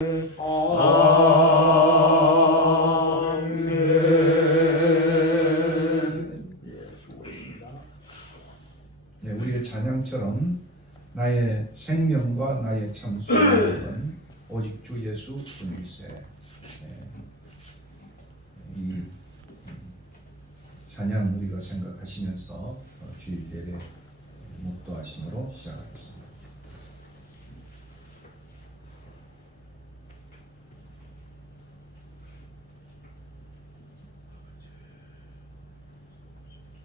네, 우리의 찬양처럼 나의 생명과 나의 참 소망은 오직 주 예수 분일세. 이 찬양 우리가 생각하시면서 주일 예배 묵도하심으로 시작하겠습니다.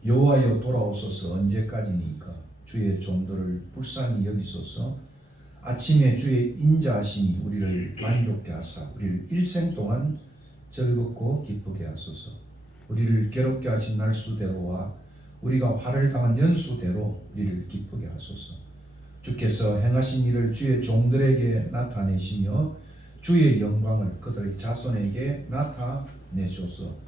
여호와여 돌아오소서. 언제까지니까 주의 종들을 불쌍히 여기소서. 아침에 주의 인자하심이 우리를 만족케 하사 우리를 일생 동안 즐겁고 기쁘게 하소서. 우리를 괴롭게 하신 날수대로와 우리가 화를 당한 연수대로 우리를 기쁘게 하소서. 주께서 행하신 일을 주의 종들에게 나타내시며 주의 영광을 그들의 자손에게 나타내소서.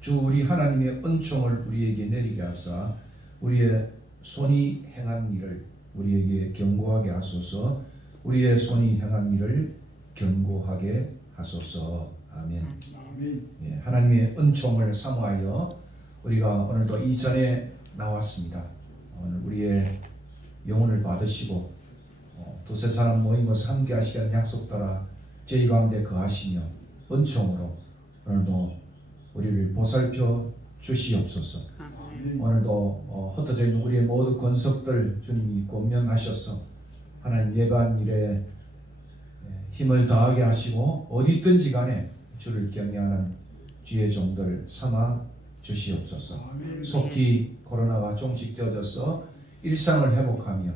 주 우리 하나님의 은총을 우리에게 내리게 하사 우리의 손이 행한 일을 우리에게 경고하게 하소서. 우리의 손이 행한 일을 경고하게 하소서. 아멘. 예, 하나님의 은총을 사모하여 우리가 오늘도 이전에 나왔습니다. 오늘 우리의 영혼을 받으시고 두세 사람 모인 것을 함께 하시는 약속 따라 저희 가운데 거하시며 은총으로 오늘도 우리를 보살펴 주시옵소서. 오늘도 흩어져 있는 우리의 모든 권속들 주님이 권면하셔서 하나님 예배한 일에 힘을 다하게 하시고 어디 있든지 간에 주를 경외하는 주의 종들 삼아 주시옵소서. 속히 코로나가 종식되어져서 일상을 회복하며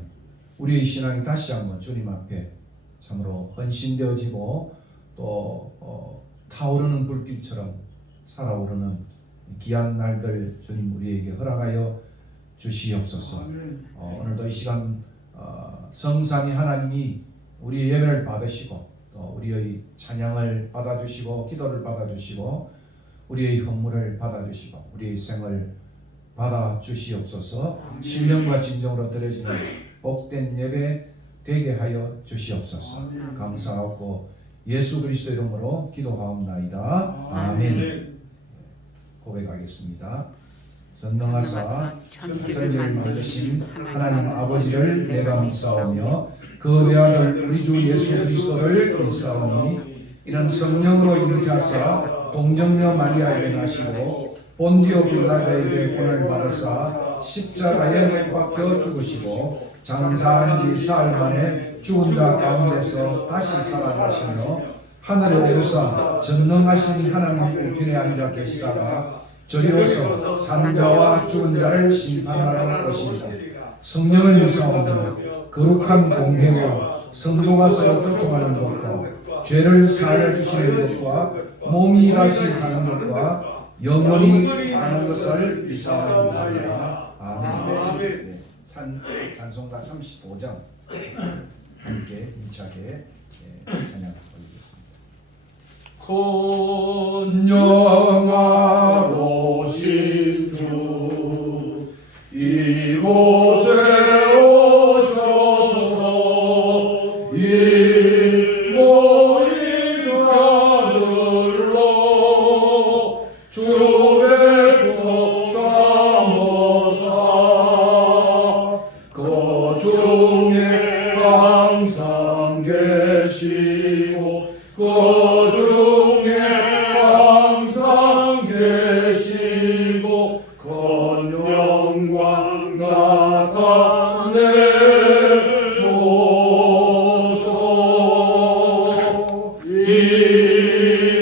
우리의 신앙이 다시 한번 주님 앞에 참으로 헌신되어지고 또 타오르는 불길처럼 살아오르는 귀한 날들 주님 우리에게 허락하여 주시옵소서. 오늘도 이 시간 성삼위 하나님이 우리의 예배를 받으시고 또 우리의 찬양을 받아주시고 기도를 받아주시고 우리의 헌물을 받아주시고 우리의 생을 받아주시옵소서. 신령과 진정으로 드려지는 복된 예배 되게 하여 주시옵소서. 감사하고 예수 그리스도 이름으로 기도하옵나이다. 아멘. 고백하겠습니다. 전능하사 천지를 만드신 하나님 아버지를 내가 믿사오며 그 외아들 우리 주 예수 그리스도를 믿사오니 이는 성령으로 잉태 하사 동정녀 마리아에게 나시고 본디오 빌라도에게 고난을 받으사 십자가에 못 박혀 죽으시고 장사한 지 사흘 만에 죽은 자 가운데서 다시 살아나시며 하늘에 오르사 전능하신 하나님 우편에 앉아 계시다가 저리로서 산자와 죽은 자를 심판하러 오시리라. 성령을 믿사오며 거룩한 공회와 성도가 서로 교통하는 것과 죄를 사하여 주시는 것과 몸이 다시 사는 것과 영원히 사는 것을 믿사옵나이다. 아멘. 찬송가 35장 함께 힘차게 찬양 올리겠습니다. 건영하오신 주 이곳에 오셔서 이 모인 자들로 주의 속 삼으사 그 중에 항상 계시고 그 중에 항상 계시고 그 영광 나타내소서. 이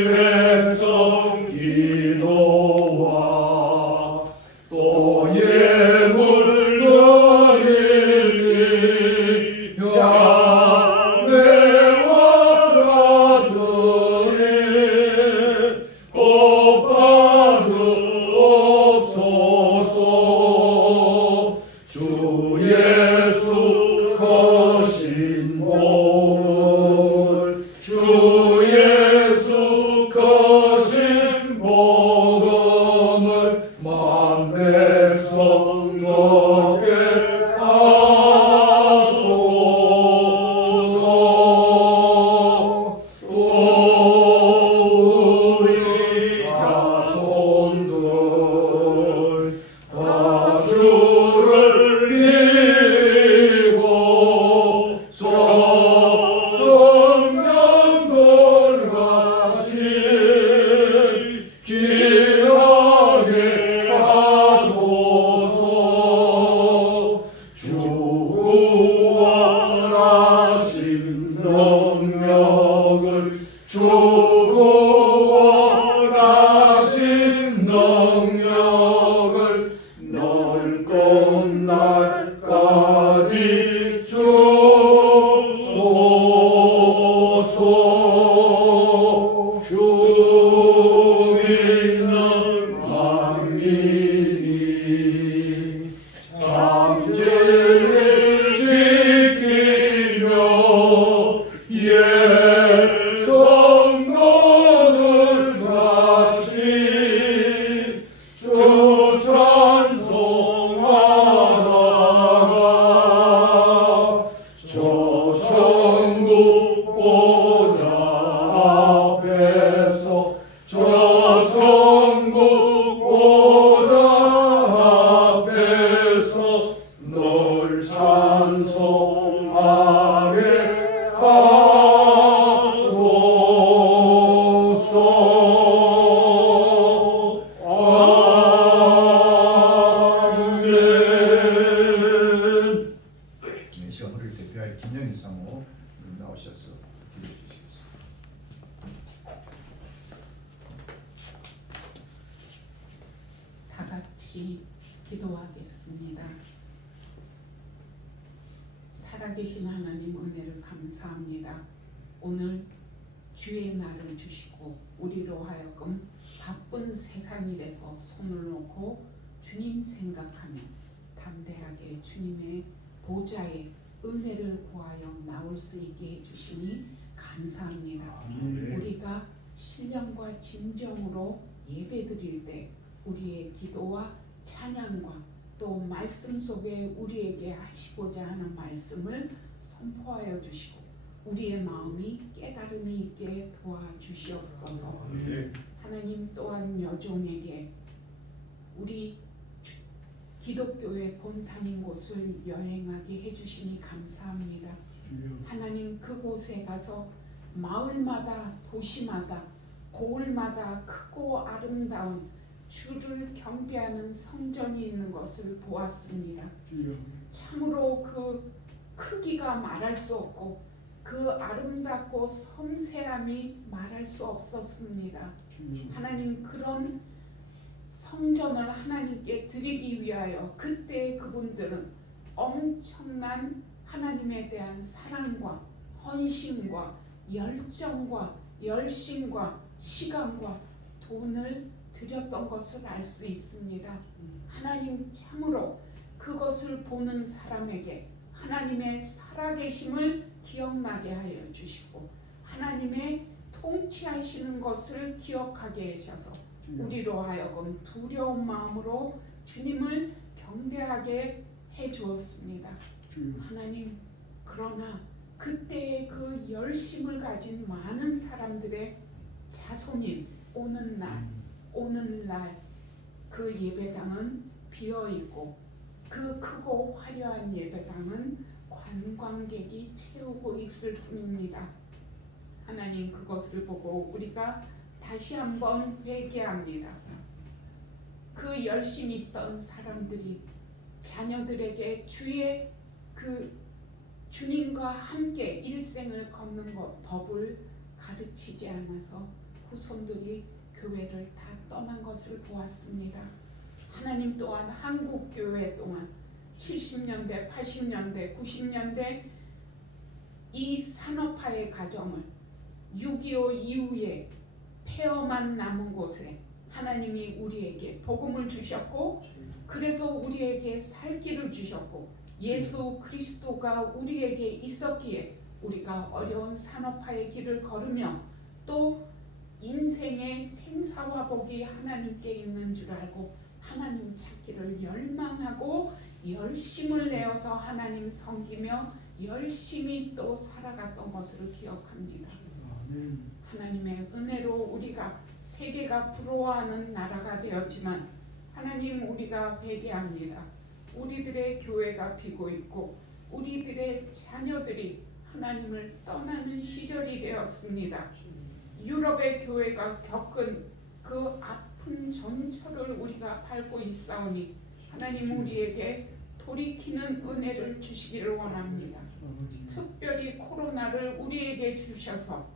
백성 기도와 또 예물 드리니 양내와 가드리 복 받으옵소서. 주 예수 거신 복을 주 예수 주고 원하신 능력을 널 끝날까지 주소서. 주님은 만민이 참 진리 지키며 성도들 같이 주 찬송하다가 저 천국보다 앞에서 저 천국보다 앞에서 널 찬송하게 하소서. 아멘. 네, 시험을 대표하여 김영희 사모 나오셔서 기도해 주시겠습니다. 다 같이 기도하겠습니다. 살아계신 하나님 은혜를 감사합니다. 오늘 주의 날을 주시고 우리로 하여금 바쁜 세상 일에서 손을 놓고 주님 생각하며 담대하게 주님의 보좌에 은혜를 구하여 나올 수 있게 해주시니 감사합니다. 우리가 신령과 진정으로 예배드릴 때 우리의 기도와 찬양과 또 말씀 속에 우리에게 하시고자 하는 말씀을 선포하여 주시고 우리의 마음이 깨달음이 있게 도와주시옵소서. 하나님 또한 여종에게 우리 기독교의 본산인 곳을 여행하게 해주시니 감사합니다. 하나님 그곳에 가서 마을마다 도시마다 고을마다 크고 아름다운 주를 경배하는 성전이 있는 것을 보았습니다. 참으로 그 크기가 말할 수 없고 그 아름답고 섬세함이 말할 수 없었습니다. 하나님 그런 성전을 하나님께 드리기 위하여 그때 그분들은 엄청난 하나님에 대한 사랑과 헌신과 열정과 열심과 시간과 돈을 드렸던 것을 알 수 있습니다. 하나님 참으로 그것을 보는 사람에게 하나님의 살아계심을 기억나게 하여 주시고 하나님의 통치하시는 것을 기억하게 하셔서 우리로 하여금 두려운 마음으로 주님을 경배하게 해 주었습니다. 하나님 그러나 그때의 그 열심을 가진 많은 사람들의 자손인 오늘날 그 예배당은 비어있고 그 크고 화려한 예배당은 관광객이 채우고 있을 뿐입니다. 하나님 그것을 보고 우리가 다시 한번 회개합니다. 그 열심히 있던 사람들이 자녀들에게 주의 그 주님과 함께 일생을 걷는 법을 가르치지 않아서 후손들이 교회를 다 떠난 것을 보았습니다. 하나님 또한 한국 교회 동안 70년대, 80년대, 90년대 이 산업화의 과정을 6.25 이후에 폐허만 남은 곳에 하나님이 우리에게 복음을 주셨고 그래서 우리에게 살 길을 주셨고 예수 그리스도가 우리에게 있었기에 우리가 어려운 산업화의 길을 걸으며 또 인생의 생사화복이 하나님께 있는 줄 알고 하나님 찾기를 열망하고 열심을 내어서 하나님 섬기며 열심히 또 살아갔던 것을 기억합니다. 하나님의 은혜로 우리가 세계가 부러워하는 나라가 되었지만 하나님 우리가 회개합니다. 우리들의 교회가 비고 있고 우리들의 자녀들이 하나님을 떠나는 시절이 되었습니다. 유럽의 교회가 겪은 그 아픈 전철을 우리가 밟고 있사오니 하나님 우리에게 돌이키는 은혜를 주시기를 원합니다. 특별히 코로나를 우리에게 주셔서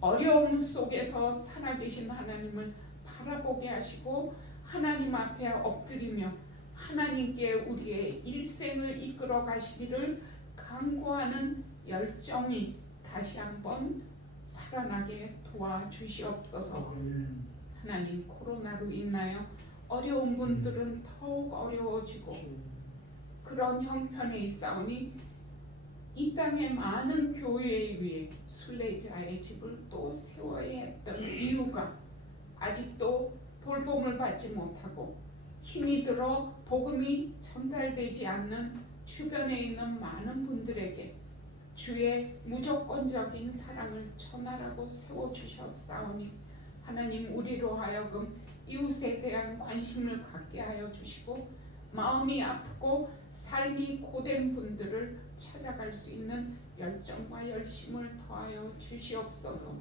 어려움 속에서 살아계신 하나님을 바라보게 하시고 하나님 앞에 엎드리며 하나님께 우리의 일생을 이끌어 가시기를 간구하는 열정이 다시 한번 살아나게 도와주시옵소서. 하나님, 코로나로 인하여 어려운 분들은 더욱 어려워지고 그런 형편에 있사오니 이 땅의 많은 교회에 위해 순례자의 집을 또 세워야 했던 이유가 아직도 돌봄을 받지 못하고 힘이 들어 복음이 전달되지 않는 주변에 있는 많은 분들에게 주의 무조건적인 사랑을 전하라고 세워주셨사오니 하나님, 우리로 하여금 이웃에 대한 관심을 갖게 하여 주시고 마음이 아프고 삶이 고된 분들을 찾아갈 수 있는 열정과 열심을 더하여 주시옵소서.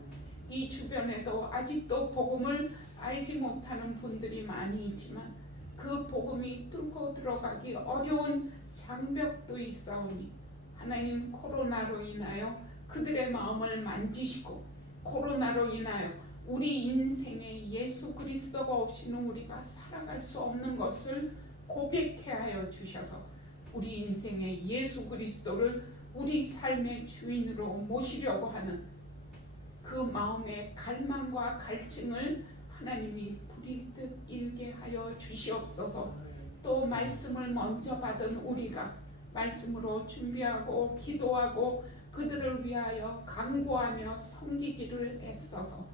이 주변에도 아직도 복음을 알지 못하는 분들이 많이 있지만 그 복음이 뚫고 들어가기 어려운 장벽도 있사오니 하나님, 코로나로 인하여 그들의 마음을 만지시고 코로나로 인하여 우리 인생에 예수 그리스도가 없이는 우리가 살아갈 수 없는 것을 고백해 하여 주셔서 우리 인생에 예수 그리스도를 우리 삶의 주인으로 모시려고 하는 그 마음의 갈망과 갈증을 하나님이 불이듯 일게 하여 주시옵소서. 또 말씀을 먼저 받은 우리가 말씀으로 준비하고 기도하고 그들을 위하여 간구하며 섬기기를 애써서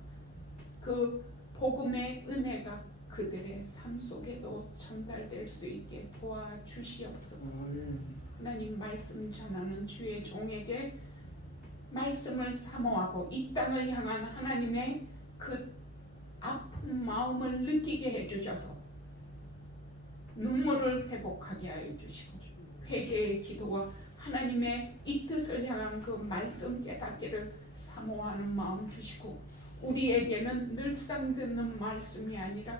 그 복음의 은혜가 그들의 삶 속에도 전달될 수 있게 도와주시옵소서. 하나님, 말씀 전하는 주의 종에게 말씀을 사모하고 이 땅을 향한 하나님의 그 아픈 마음을 느끼게 해주셔서 눈물을 회복하게 하여 주시고 회개의 기도와 하나님의 이 뜻을 향한 그 말씀 깨닫기를 사모하는 마음 주시고 우리에게는 늘상 듣는 말씀이 아니라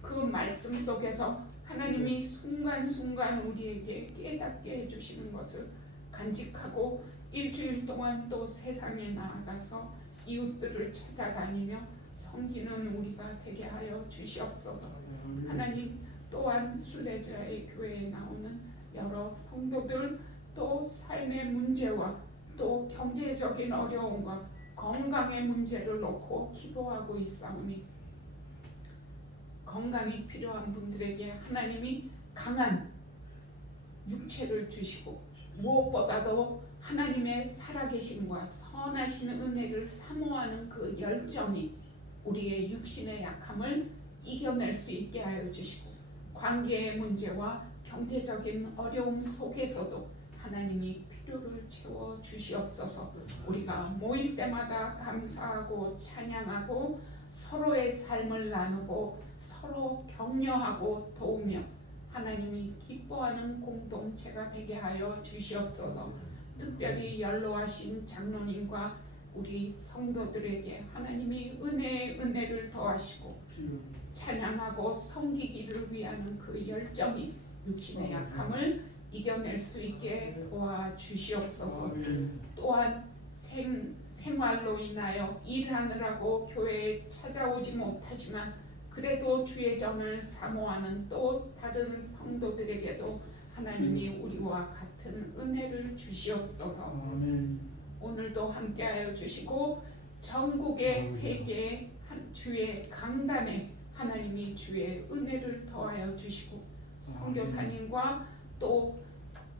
그 말씀 속에서 하나님이 순간순간 우리에게 깨닫게 해주시는 것을 간직하고 일주일 동안 또 세상에 나아가서 이웃들을 찾아다니며 섬기는 우리가 되게 하여 주시옵소서. 하나님, 또한 순례자의 교회에 나오는 여러 성도들 또 삶의 문제와 또 경제적인 어려움과 건강의 문제를 놓고 기도하고 있사오니 건강이 필요한 분들에게 하나님이 강한 육체를 주시고 무엇보다도 하나님의 살아계심과 선하신 은혜를 사모하는 그 열정이 우리의 육신의 약함을 이겨낼 수 있게 하여 주시고 관계의 문제와 경제적인 어려움 속에서도 하나님이 필요를 채워 주시옵소서. 우리가 모일 때마다 감사하고 찬양하고 서로의 삶을 나누고 서로 격려하고 도우며 하나님이 기뻐하는 공동체가 되게 하여 주시옵소서. 특별히 연로하신 장로님과 우리 성도들에게 하나님이 은혜를 더하시고 찬양하고 섬기기를 위한 그 열정이 육신의 약함을 이겨낼 수 있게 도와주시옵소서. 또한 생활로 인하여 일하느라고 교회에 찾아오지 못하지만 그래도 주의 전을 사모하는 또 다른 성도들에게도 하나님이 우리와 같은 은혜를 주시옵소서. 오늘도 함께하여 주시고 전국의 세계 주의 강단에 하나님이 주의 은혜를 더하여 주시고 선교사님과 또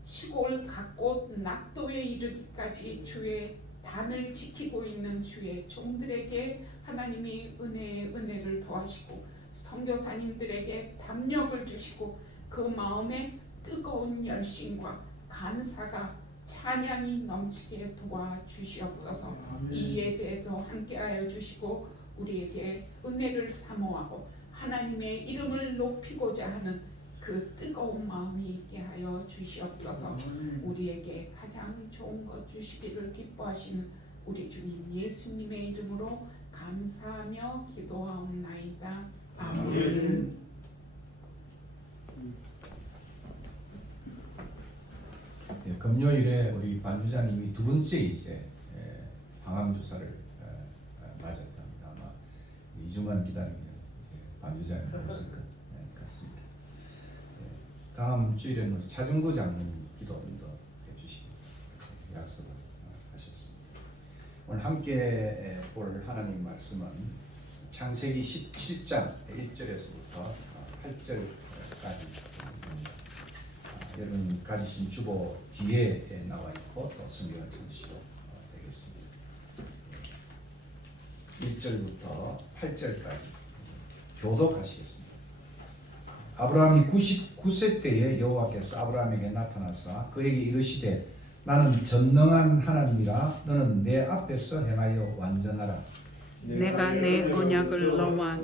시골 각곳 낙도에 이르기까지 주의 단을 지키고 있는 주의 종들에게 하나님이 은혜를 더하시고 선교사님들에게 담력을 주시고 그 마음에 뜨거운 열심과 감사가 찬양이 넘치게 도와주시옵소서. 이 예배에도 함께하여 주시고 우리에게 은혜를 사모하고 하나님의 이름을 높이고자 하는 그 뜨거운 마음이 있게 하여 주시옵소서. 우리에게 가장 좋은 것 주시기를 기뻐하시는 우리 주님 예수님의 이름으로 감사하며 기도하옵나이다. 아멘. 금요일에 우리 반주자님이 두 번째 이제 방암 주사를 맞았답니다. 아마 2주만 기다리면 반주장이 오실 것 같습니다. 다음 주일에는 차중구 장로님 기도도 해주시고 약속을 하셨습니다. 오늘 함께 볼 하나님 말씀은 창세기 17장 1절에서부터 8절까지 여러분 가지신 주보 뒤에 나와 있고 또 성경을 찾으시고 되겠습니다. 1절부터 8절까지 교독하시겠습니다. 아브라함이 99세 때에 여호와께서 아브라함에게 나타나사 그에게 이르시되 나는 전능한 하나님이라 너는 내 앞에서 행하여 완전하라. 내가 내 언약을 너와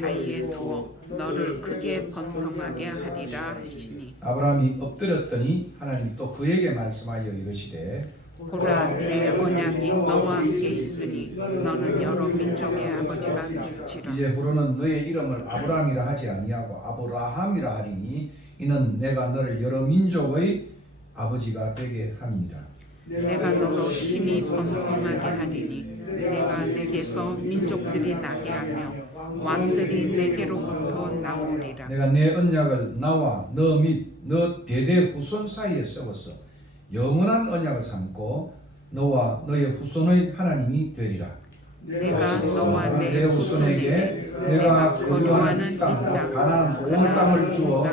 사이에 두어 너를 크게 번성하게 하리라 하시니 아브라함이 엎드렸더니 하나님이 또 그에게 말씀하여 이르시되 보라 내 언약이 너와 함께 있으니 너는 여러 민족의 아버지가 될지라. 이제 후로는 너의 이름을 아브라함이라 하지 아니하고 아브라함이라 하리니 이는 내가 너를 여러 민족의 아버지가 되게 함이니라. 내가 너로 심히 번성하게 하리니 내가 내게서 민족들이 나게 하며 왕들이 내게로부터 나오리라. 내가 내 언약을 나와 너 및 너 대대 후손 사이에 세웠어 영원한 언약을 삼고 너와 너의 후손의 하나님이 되리라. 내가 너와 내 내 후손에게 후손에게 내가 거류하는 땅 가나안 온 땅을 주어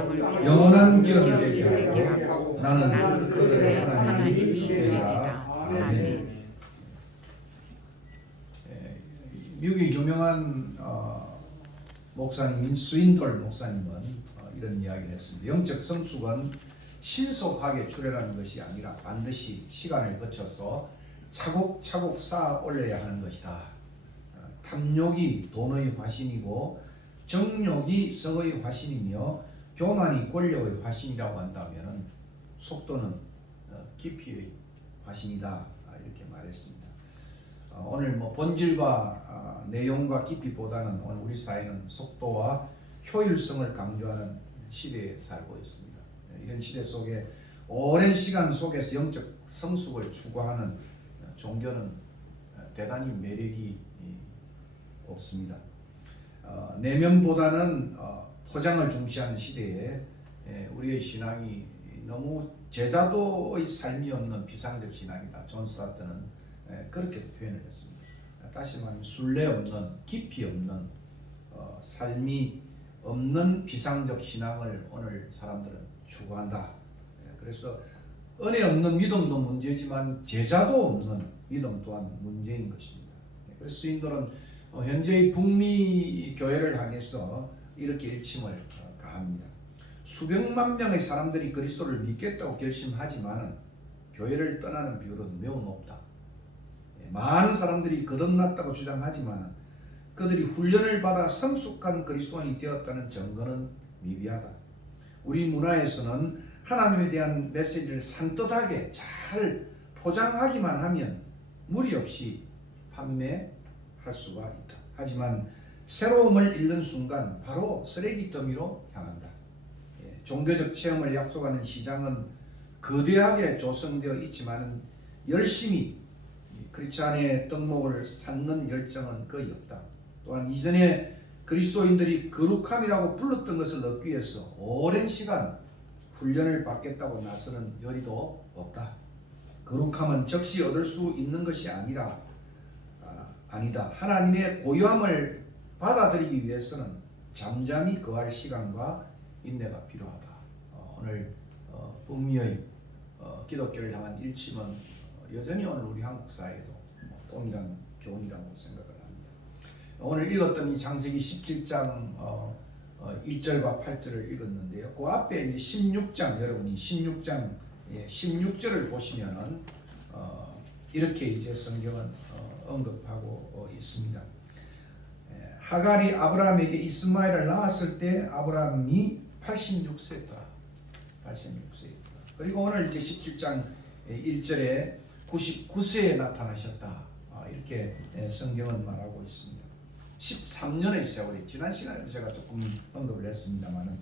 영원한 기업이 되게 하고 나는 그들의 하나님이 되리라. 아멘. 미국의 유명한 목사님인 스윈돌 목사님은 이런 이야기를 했습니다. 영적 성숙은 신속하게 출현하는 것이 아니라 반드시 시간을 거쳐서 차곡차곡 쌓아 올려야 하는 것이다. 탐욕이 돈의 화신이고 정욕이 성의 화신이며 교만이 권력의 화신이라고 한다면 속도는 깊이의 화신이다. 이렇게 말했습니다. 오늘 본질과 내용과 깊이보다는 오늘 우리 사회는 속도와 효율성을 강조하는 시대에 살고 있습니다. 이런 시대 속에 오랜 시간 속에서 영적 성숙을 추구하는 종교는 대단히 매력이 없습니다. 내면보다는 포장을 중시하는 시대에 우리의 신앙이 너무 제자도의 삶이 없는 비상적 신앙이다. 존 스타트는 그렇게 표현을 했습니다. 다시 말하면 순례 없는 깊이 없는 삶이 없는 비상적 신앙을 오늘 사람들은 추구한다. 그래서 은혜 없는 믿음도 문제지만 제자도 없는 믿음 또한 문제인 것입니다. 그래서 스윈돌은 현재의 북미 교회를 향해서 이렇게 일침을 가합니다. 수백만 명의 사람들이 그리스도를 믿겠다고 결심하지만 교회를 떠나는 비율은 매우 높다. 많은 사람들이 거듭났다고 주장하지만 그들이 훈련을 받아 성숙한 그리스도인이 되었다는 증거는 미비하다. 우리 문화에서는 하나님에 대한 메시지를 산뜻하게 잘 포장하기만 하면 무리 없이 판매할 수가 있다. 하지만 새로움을 잃는 순간 바로 쓰레기 더미로 향한다. 종교적 체험을 약속하는 시장은 거대하게 조성되어 있지만 열심히 크리스찬의 떡목을 쌓는 열정은 거의 없다. 또한 이전에 그리스도인들이 거룩함이라고 불렀던 것을 얻기 위해서 오랜 시간 훈련을 받겠다고 나서는 열의도 없다. 거룩함은 즉시 얻을 수 있는 것이 아니다. 하나님의 고요함을 받아들이기 위해서는 잠잠히 거할 시간과 인내가 필요하다. 오늘 북미의 기독교를 향한 일침은 여전히 오늘 우리 한국 사회에도 동일한 교훈이라고 생각을 합니다. 오늘 읽었던 이 창세기 17장 1절과 8절을 읽었는데요. 그 앞에 이제 16장 여러분이 16장 16절을 보시면은 이렇게 이제 성경은 언급하고 있습니다. 하갈이 아브라함에게 이스마엘을 낳았을 때 아브라함이 86세였더라. 86세였더라. 그리고 오늘 이제 17장 1절에 99세에 나타나셨다. 이렇게 성경은 말하고 있습니다. 13년의 세월이 지난 시간에도 제가 조금 언급을 했습니다만은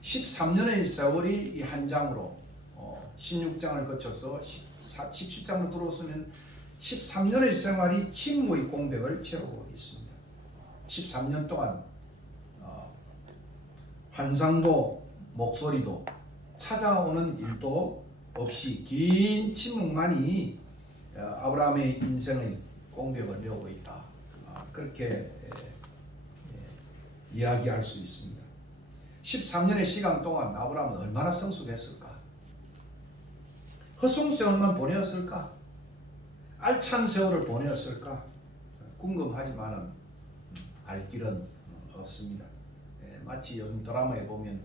13년의 세월이 이 한 장으로 16장을 거쳐서 17장으로 들어오면 13년의 생활이 침묵의 공백을 채우고 있습니다. 13년 동안 환상도 목소리도 찾아오는 일도 없이 긴 침묵만이 아브라함의 인생의 공백을 메우고 있다. 그렇게 이야기할 수 있습니다. 13년의 시간 동안 아브라함은 얼마나 성숙했을까? 헛송세월만 보내었을까? 알찬 세월을 보내었을까? 궁금하지만은 알 길은 없습니다. 마치 요즘 드라마에 보면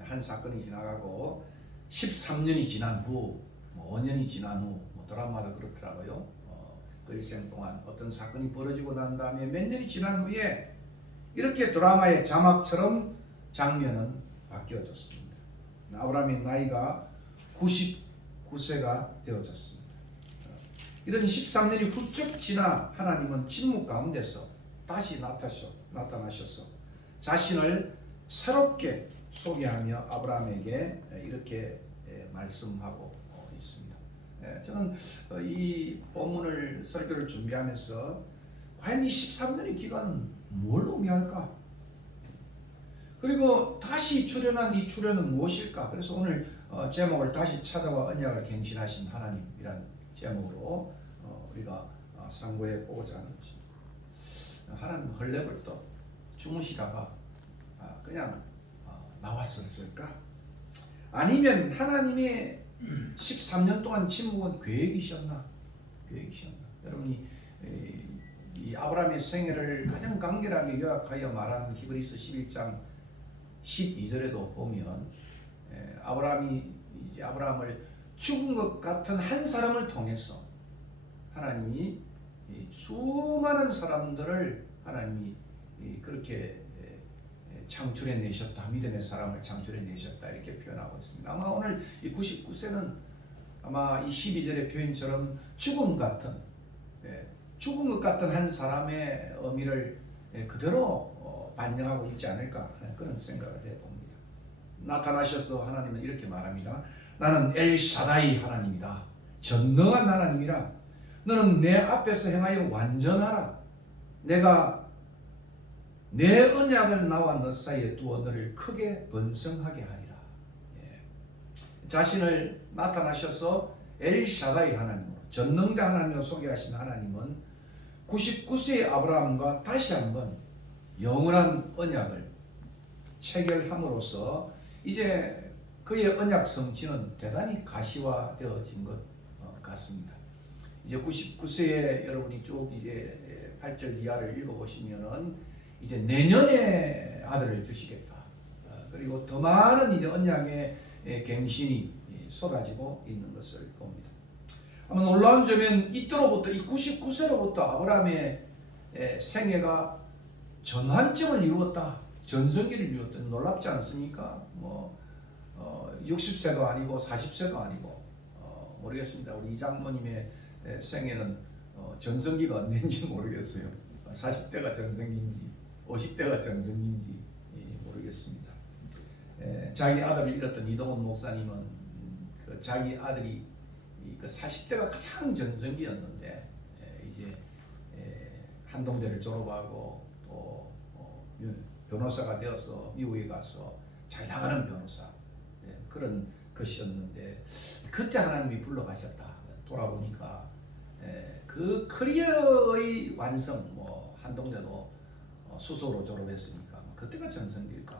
한 사건이 지나가고 13년이 지난 후, 5년이 지난 후, 드라마도 그렇더라고요. 그 일생 동안 어떤 사건이 벌어지고 난 다음에 몇 년이 지난 후에 이렇게 드라마의 자막처럼 장면은 바뀌어졌습니다. 아브라함의 나이가 99세가 되어졌습니다. 이런 13년이 훌쩍 지나 하나님은 침묵 가운데서 다시 나타나셔서 자신을 새롭게 소개하며 아브라함에게 이렇게 말씀하고 있습니다. 저는 이 본문을 설교를 준비하면서 과연 이 13년의 기간은 뭘 의미할까? 그리고 다시 출현한 이 출현은 무엇일까? 그래서 오늘 제목을 다시 찾아와 언약을 갱신하신 하나님이란 제목으로 우리가 상고해 보고자 하는 것입니다. 하나님 헐레벌떡 주무시다가 그냥 나왔었을까? 아니면 하나님의 13년 동안 침묵은 계획이셨나? 여러분이 이 아브라함의 생애를 가장 간결하게 요약하여 말하는 히브리서 11장 12절에도 보면 아브라함이 이제 아브라함을 죽은 것 같은 한 사람을 통해서 하나님이 수많은 사람들을 하나님이 그렇게 창출해 내셨다. 믿음의 사람을 창출해 내셨다. 이렇게 표현하고 있습니다. 아마 오늘 이 99세는 아마 이 12절의 표현처럼 죽음 것 같은 한 사람의 의미를 그대로 반영하고 있지 않을까 하는 그런 생각을 해봅니다. 나타나셔서 하나님은 이렇게 말합니다. 나는 엘샤다이 하나님이다. 전능한 하나님이라. 너는 내 앞에서 행하여 완전하라. 내가 내 언약을 나와 너 사이에 두어 너를 크게 번성하게 하리라. 자신을 나타나셔서 엘샤다이 하나님으로 전능자 하나님으로 소개하신 하나님은 99세의 아브라함과 다시 한번 영원한 언약을 체결함으로써 이제 그의 언약 성취는 대단히 가시화되어진 것 같습니다. 이제 99세에 여러분이 쭉 이제 8절 이하를 읽어보시면은 이제 내년에 아들을 주시겠다. 그리고 더 많은 이제 언약의 갱신이 쏟아지고 있는 것을 봅니다. 아마 놀라운 점은 이때로부터 이 99세로부터 아브라함의 생애가 전환점을 이루었다. 전성기를 이루었다. 놀랍지 않습니까? 60세도 아니고 40세도 아니고 모르겠습니다. 우리 이장모님의 생애는 전성기가 언제인지 모르겠어요. 40대가 전성기인지 50대가 전성기인지 모르겠습니다. 자기 아들을 잃었던 이동훈 목사님은 그 자기 아들이 그 40대가 가장 전성기였는데 이제 한동대를 졸업하고 또 변호사가 되어서 미국에 가서 잘 나가는 변호사 그런 것이었는데 그때 하나님이 불러가셨다. 돌아보니까 그 커리어의 완성 한동대도 수소로 졸업했으니까 그때가 전성기일까?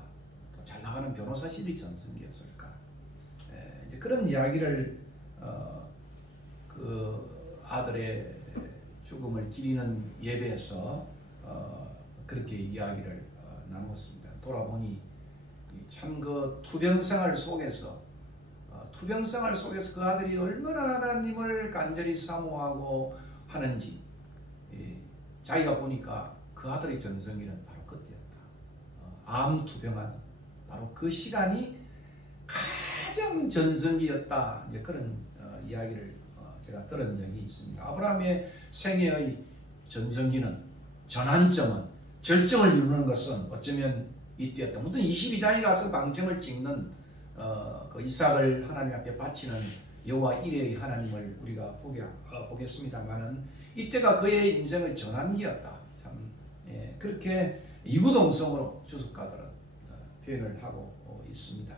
또 잘 나가는 변호사실이 전성기였을까? 이제 그런 이야기를 그 아들의 죽음을 기리는 예배에서 그렇게 이야기를 나누었습니다. 돌아보니 참 그 투병 생활 속에서 그 아들이 얼마나 하나님을 간절히 사모하고 하는지 자기가 보니까 그 아들의 전성기는 바로 그때였다. 암 투병하는 바로 그 시간이 가장 전성기였다. 이제 그런 이야기를 제가 들은 적이 있습니다. 아브라함의 생애의 전성기는 전환점은 절정을 이루는 것은 어쩌면 이때였다. 무튼 22장에 가서 방점을 찍는 그 이삭을 하나님 앞에 바치는 여호와 이레의 하나님을 우리가 보겠습니다만은 이때가 그의 인생의 전환기였다. 참 그렇게 이구동성으로 주석가들은 표현을 하고 있습니다.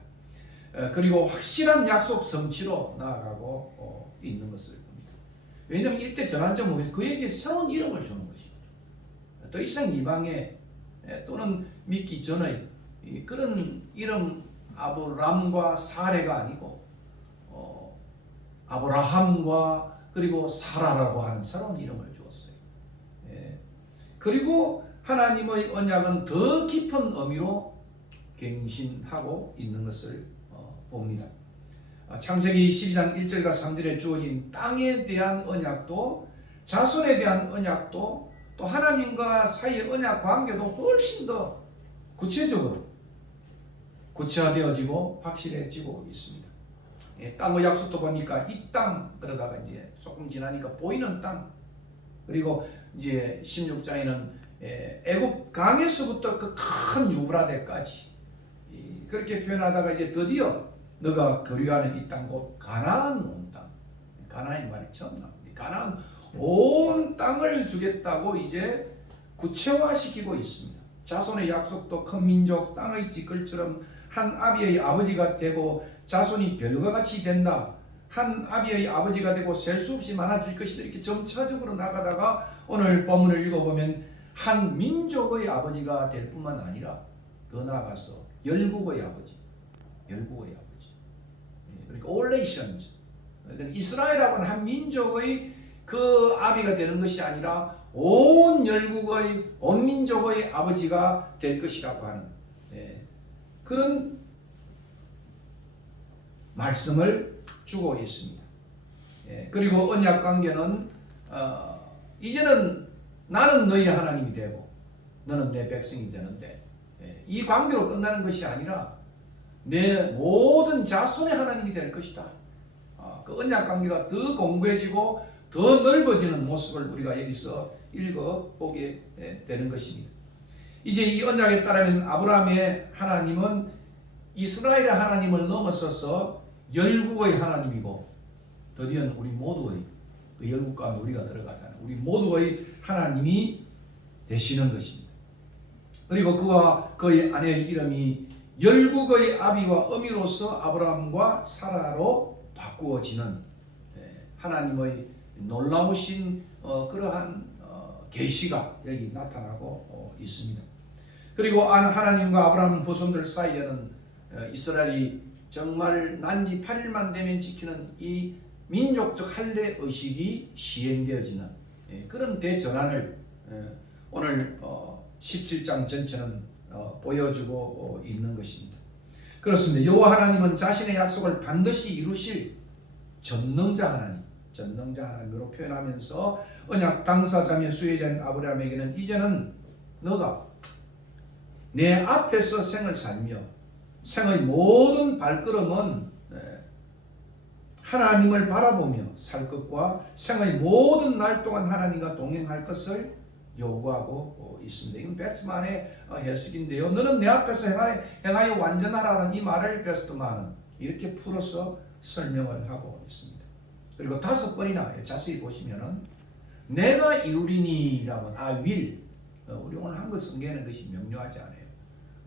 그리고 확실한 약속 성취로 나아가고 있는 것을 봅니다. 왜냐하면 이때 전환점 목에서 그에게 새로운 이름을 주는 것입니다. 더 이상 이방의 또는 믿기 전의 그런 이름 아브람과 사레가 아니고 아브라함과 그리고 사라라고 하는 새로운 이름을 주었어요. 그리고 하나님의 언약은 더 깊은 의미로 갱신하고 있는 것을 봅니다. 창세기 12장 1절과 3절에 주어진 땅에 대한 언약도 자손에 대한 언약도 또 하나님과 사이의 언약 관계도 훨씬 더 구체적으로 구체화되어지고 확실해지고 있습니다. 땅의 약속도 보니까 이 땅 그러다가 이제 조금 지나니까 보이는 땅 그리고 이제 16장에는 애굽 강에서부터 그 큰 유브라데까지 그렇게 표현하다가 이제 드디어 너가 거류하는 이 땅 곧 가나안 온 땅 가나안의 말이 처음 나옵니다. 가나안 온 땅을 주겠다고 이제 구체화시키고 있습니다. 자손의 약속도 큰 민족 땅의 뒷걸처럼 한 아비의 아버지가 되고 자손이 별과 같이 된다. 한 아비의 아버지가 되고 셀 수 없이 많아질 것이다. 이렇게 점차적으로 나가다가 오늘 본문을 읽어보면 한 민족의 아버지가 될 뿐만 아니라 더 나아가서 열국의 아버지, 열국의 아버지. 그러니까 all nations. 그러니까 이스라엘하고는 한 민족의 그 아비가 되는 것이 아니라 온 열국의 온 민족의 아버지가 될 것이라고 하는 그런 말씀을 주고 있습니다. 그리고 언약 관계는 이제는 나는 너희 하나님이 되고 너는 내 백성이 되는데 이 관계로 끝나는 것이 아니라 내 모든 자손의 하나님이 될 것이다. 그 언약 관계가 더 공고해지고 더 넓어지는 모습을 우리가 여기서 읽어보게 되는 것입니다. 이제 이 언약에 따르면 아브라함의 하나님은 이스라엘의 하나님을 넘어서서 열국의 하나님이고 드디어 우리 모두의 그 열국 가운데 우리가 들어가잖아요. 우리 모두의 하나님이 되시는 것입니다. 그리고 그와 그의 아내의 이름이 열국의 아비와 어미로서 아브라함과 사라로 바꾸어지는 하나님의 놀라우신 그러한 계시가 여기 나타나고 있습니다. 그리고 하나님과 아브라함 후손들 사이에는 이스라엘이 정말 난지 8일만 되면 지키는 이 민족적 할례 의식이 시행되어지는 그런 대전환을 오늘 17장 전체는 보여주고 있는 것입니다. 그렇습니다. 여호와 하나님은 자신의 약속을 반드시 이루실 전능자 하나님, 전능자 하나님으로 표현하면서 언약 당사자며 수혜자인 아브라함에게는 이제는 너가 내 앞에서 생을 살며 생의 모든 발걸음은 하나님을 바라보며 살 것과 생의 모든 날 동안 하나님과 동행할 것을 요구하고 있습니다. 이건 베스트만의 해석인데요. 너는 내 앞에서 행하여 완전하라는 이 말을 베스트만은 이렇게 풀어서 설명을 하고 있습니다. 그리고 5번이나 자세히 보시면은 내가 이루리니라고 I will 우리 오늘 한글 성경에는 것이 명료하지 않아요.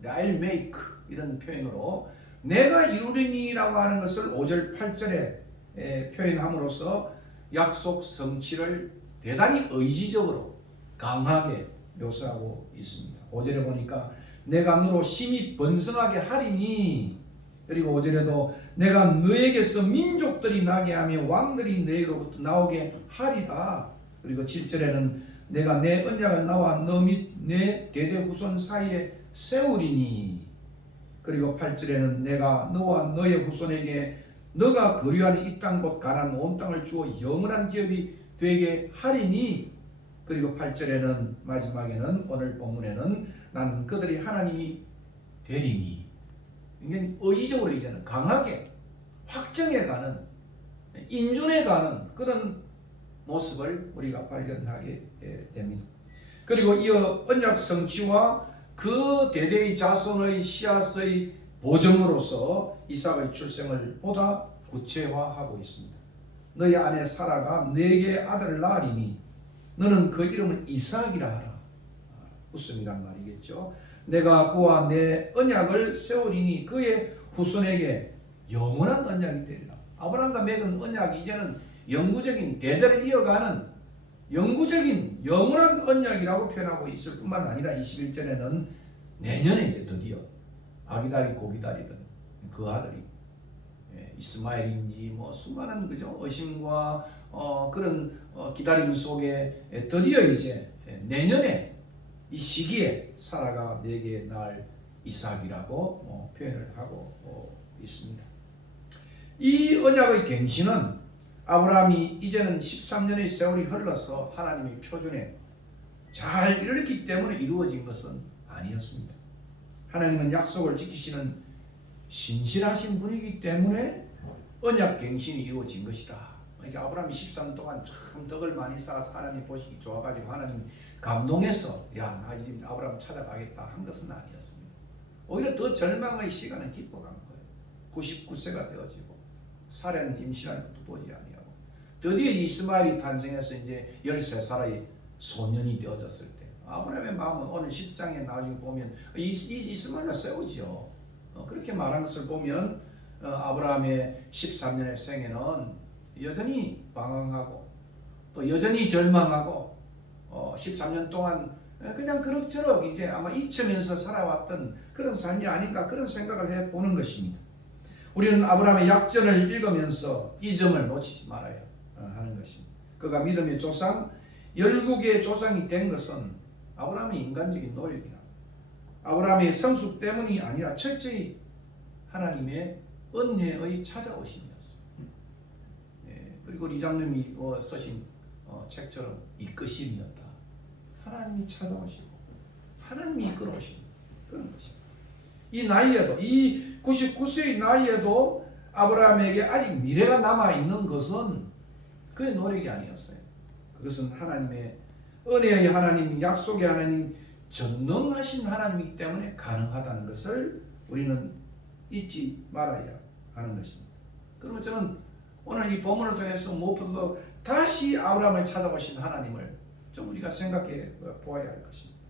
I'll make 이런 표현으로 내가 이루리니라고 하는 것을 5절 8절에 표현함으로써 약속 성취를 대단히 의지적으로 강하게 묘사하고 있습니다. 5절에 보니까 내가 너로 심히 번성하게 하리니 그리고 5절에도 내가 너에게서 민족들이 나게 하며 왕들이 너에게로부터 나오게 하리다. 그리고 7절에는 내가 내 언약을 나와 너 및 내 대대 후손 사이에 세우리니 그리고 8절에는 내가 너와 너의 후손에게 너가 거류하는 이 땅 곧 가나안 온 땅을 주어 영원한 기업이 되게 하리니 그리고 8절에는 마지막에는 오늘 본문에는 나는 그들이 하나님이 되리니 이게 의지적으로 이제는 강하게 확정해 가는 인준해 가는 그런 모습을 우리가 발견하게 됩니다. 그리고 이어 언약 성취와 그 대대의 자손의 씨앗의 보정으로서 이삭의 출생을 보다 구체화하고 있습니다. 너희 아내 사라가 네게 아들을 낳으리니 너는 그 이름을 이삭이라 하라. 웃음이란 말이겠죠. 내가 그와 내 언약을 세우리니 그의 후손에게 영원한 언약이 되리라. 아브라함과 맺은 언약이 이제는 영구적인 대대를 이어가는 영구적인 영원한 언약이라고 표현하고 있을 뿐만 아니라 21절에는 내년에 이제 드디어 아기다리 고기다리던 그 아들이 이스마엘인지 뭐 수많은 그죠 의심과 그런 기다림 속에 드디어 이제 내년에 이 시기에 사라가 내게 낳을 이삭이라고 표현을 하고 있습니다. 이 언약의 갱신은 아브라함이 이제는 13년의 세월이 흘러서 하나님의 표준에 잘 이르렀기 때문에 이루어진 것은 아니었습니다. 하나님은 약속을 지키시는 신실하신 분이기 때문에 언약 갱신이 이루어진 것이다. 그러니까 아브라함이 13년 동안 참 덕을 많이 쌓아서 하나님 보시기 좋아가지고 하나님 감동해서 야 나 이제 아브라함 찾아가겠다 한 것은 아니었습니다. 오히려 더 절망의 시간은 깊어간 거예요. 99세가 되어지고 사례는 임신하는 것도 보지 아니하고 드디어 이스마엘이 탄생해서 이제 13살의 소년이 되어졌을 때 아브라함의 마음은 오늘 10장에 나중에 보면 이스마엘을 세우지요. 그렇게 말한 것을 보면 아브라함의 13년의 생애는 여전히 방황하고 또 여전히 절망하고 13년 동안 그냥 그럭저럭 이제 아마 잊으면서 살아왔던 그런 삶이 아닌가 그런 생각을 해보는 것입니다. 우리는 아브라함의 약전을 읽으면서 이 점을 놓치지 말아야 하는 것입니다. 그가 믿음의 조상 12개의 조상이 된 것은 아브라함의 인간적인 노력이나 아브라함의 성숙 때문이 아니라 철저히 하나님의 은혜의 찾아오심이었어요. 그리고 이장님이 쓰신 책처럼 이끄심이었다. 하나님이 찾아오시고 하나님이 이끌어오시는 그런 것입니다. 이 나이에도 이 99세의 나이에도 아브라함에게 아직 미래가 남아있는 것은 그의 노력이 아니었어요. 그것은 하나님의 은혜의 하나님, 약속의 하나님, 전능하신 하나님이기 때문에 가능하다는 것을 우리는 잊지 말아야 하는 것입니다. 그러면 저는 오늘 이 본문을 통해서 무엇보다도 다시 아브라함을 찾아오신 하나님을 좀 우리가 생각해 보아야 할 것입니다.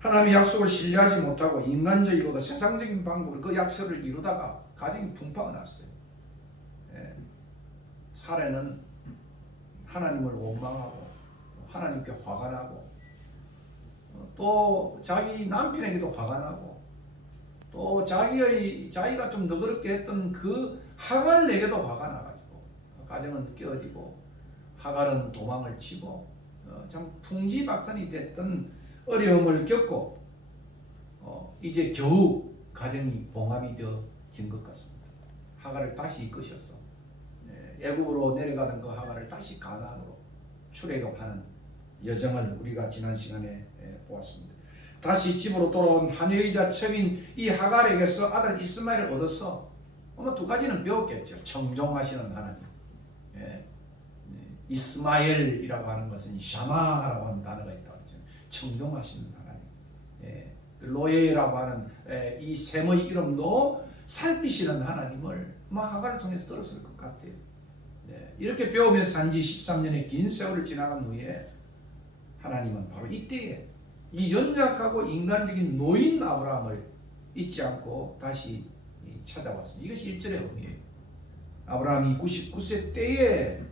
하나님의 약속을 신뢰하지 못하고 인간적이고도 세상적인 방법으로 그 약속을 이루다가 가정이 풍파가 났어요. 사례는 하나님을 원망하고 하나님께 화가 나고 또 자기 남편에게도 화가 나고 또 자기가 좀 너그럽게 했던 그 하갈에게도 화가 나가지고 가정은 깨어지고 하갈은 도망을 치고 참 풍지박산이 됐던 어려움을 겪고 이제 겨우 가정이 봉합이 되어진 것 같습니다. 하갈을 다시 이끄셨어. 애굽으로 내려가던 그 하갈을 다시 가나안으로 출애굽하는 여정을 우리가 지난 시간에 보았습니다. 다시 집으로 돌아온 하녀이자 첩인 이 하갈에게서 아들 이스마엘을 얻어서 아마 두 가지는 배웠겠죠. 청종하시는 하나님. 이스마엘이라고 하는 것은 샤마라고 하는 단어가 있다고 했죠. 청종하시는 하나님. 로에라고 하는 이 셈의 이름도 살피시는 하나님을 하갈을 통해서 들었을 것 같아요. 이렇게 배우면서 산지 13년의 긴 세월을 지나간 후에 하나님은 바로 이때에 이 연약하고 인간적인 노인 아브라함을 잊지 않고 다시 찾아왔습니다. 이것이 1절의 의미예요. 아브라함이 99세 때에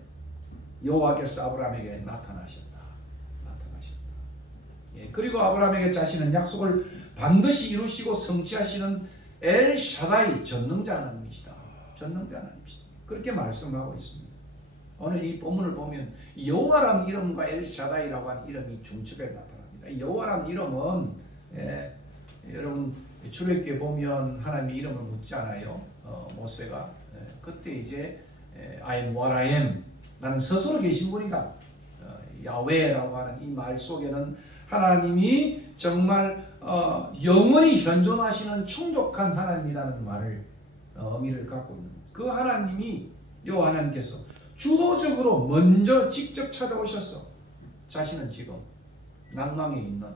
여호와께서 아브라함에게 나타나셨다. 그리고 아브라함에게 자신은 약속을 반드시 이루시고 성취하시는 엘샤다이 전능자 하나님이시다. 전능자 하나님이시다. 그렇게 말씀하고 있습니다. 오늘 이 본문을 보면 여호와라는 이름과 엘샤다이라고 하는 이름이 중첩에 나타납니다. 여호와라는 이름은 여러분 출애굽기에 보면 하나님의 이름을 묻잖아요. 모세가 그때 이제 I am what I am 나는 스스로 계신 분이다. 야훼라고 하는 이 말 속에는 하나님이 정말 영원히 현존하시는 충족한 하나님이라는 말을 의미를 갖고 있는 그 하나님이 여호와 하나님께서 주도적으로 먼저 직접 찾아오셔서 자신은 지금 낭망에 있는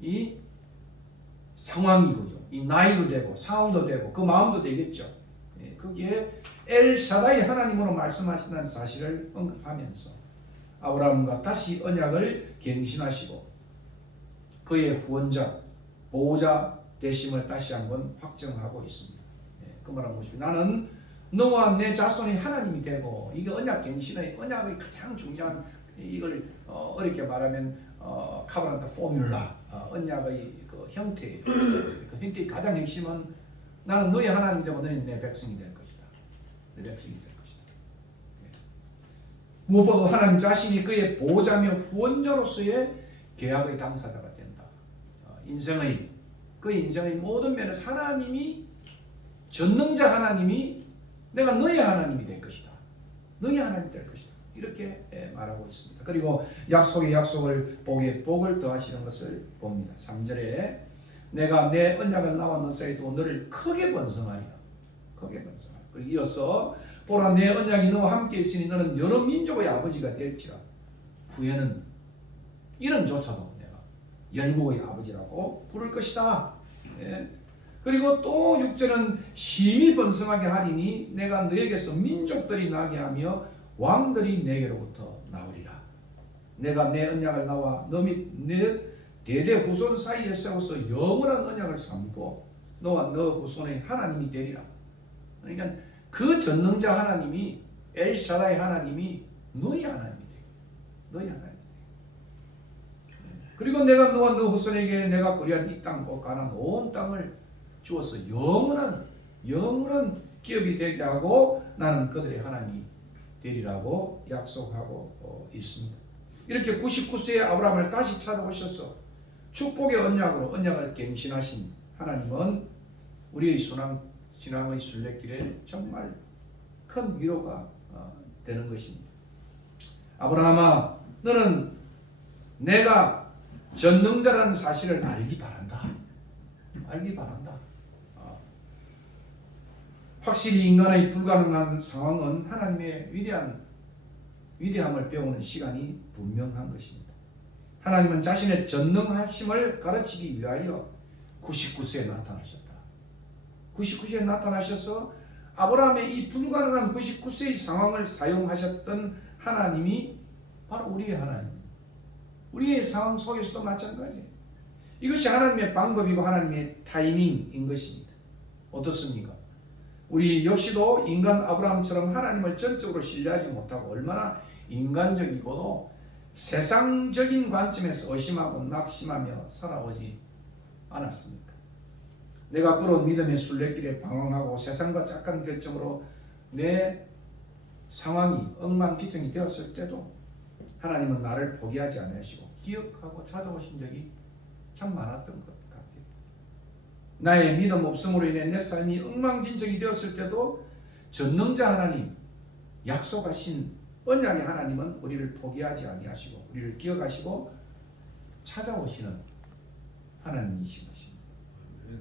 이 상황이거죠. 이 나이도 되고 상황도 되고 그 마음도 되겠죠. 거기에 엘샤다이 하나님으로 말씀하신다는 사실을 언급하면서 아브라함과 다시 언약을 갱신하시고 그의 후원자, 보호자 되심을 다시 한번 확정하고 있습니다. 그 말은 무엇입니까? 나는 너와 내 자손이 하나님이 되고, 이게 언약 갱신의 언약의 가장 중요한, 이걸 어렵게 말하면 카바란타 포뮬라, 언약의 그 형태예요. 그 형태의 가장 핵심은 나는 너의 하나님 되고 너는 내 백성이 될 것이다. 내 백성이 될 것이다. 무엇보다 하나님 자신이 그의 보호자며 후원자로서의 계약의 당사자가 된다. 그의 인생의 모든 면에서 하나님이, 전능자 하나님이 내가 너의 하나님이 될 것이다. 너의 하나님이 될 것이다. 이렇게 말하고 있습니다. 그리고 약속의 약속을 복에 복을 더하시는 것을 봅니다. 3절에 내가 내 언약을 나와 너 사이에 두고 너를 크게 번성하리라. 크게 번성하리라. 그리고 이어서 보라 내 언약이 너와 함께 있으니 너는 여러 민족의 아버지가 될지라. 후에는 이름조차도 내가 열국의 아버지라고 부를 것이다. 그리고 또 6절은 심히 번성하게 하리니 내가 너에게서 민족들이 나게 하며 왕들이 내게로부터 나오리라. 내가 내 언약을 나와 너 및 내 대대 후손 사이에 세워서 영원한 언약을 삼고 너와 너 후손의 하나님이 되리라. 그러니까 그 전능자 하나님이, 엘샤다이 하나님이 너희 하나님이 되게, 너희 하나님. 그리고 내가 너와 너 후손에게 내가 거리한 이 땅 곧 가나안 온 땅을 주어서 영원한 기업이 되게 하고 나는 그들의 하나님이 되리라고 약속하고 있습니다. 이렇게 99세의 아브라함을 다시 찾아오셔서 축복의 언약을 갱신하신 하나님은 우리의 신앙의 순례길에 정말 큰 위로가 되는 것입니다. 아브라함아, 너는 내가 전능자라는 사실을 알기 바란다. 알기 바란다. 확실히 인간의 불가능한 상황은 하나님의 위대함을 배우는 시간이 분명한 것입니다. 하나님은 자신의 전능하심을 가르치기 위하여 99세에 나타나셨다. 99세에 나타나셔서 아브라함의 이 불가능한 99세의 상황을 사용하셨던 하나님이 바로 우리의 하나님입니다. 우리의 상황 속에서도 마찬가지예요. 이것이 하나님의 방법이고 하나님의 타이밍인 것입니다. 어떻습니까? 우리 역시도 인간 아브라함처럼 하나님을 전적으로 신뢰하지 못하고 얼마나 인간적이고도 세상적인 관점에서 의심하고 낙심하며 살아오지 않았습니까? 내가 끌어온 믿음의 순례길에 방황하고 세상과 착한 결정으로 내 상황이 엉망진창이 되었을 때도 하나님은 나를 포기하지 않으시고 기억하고 찾아오신 적이 참 많았던 것 같아요. 나의 믿음 없음으로 인해 내 삶이 엉망진창이 되었을 때도 전능자 하나님, 약속하신 언약의 하나님은 우리를 포기하지 아니하시고 우리를 기억하시고 찾아오시는 하나님이신 것입니다.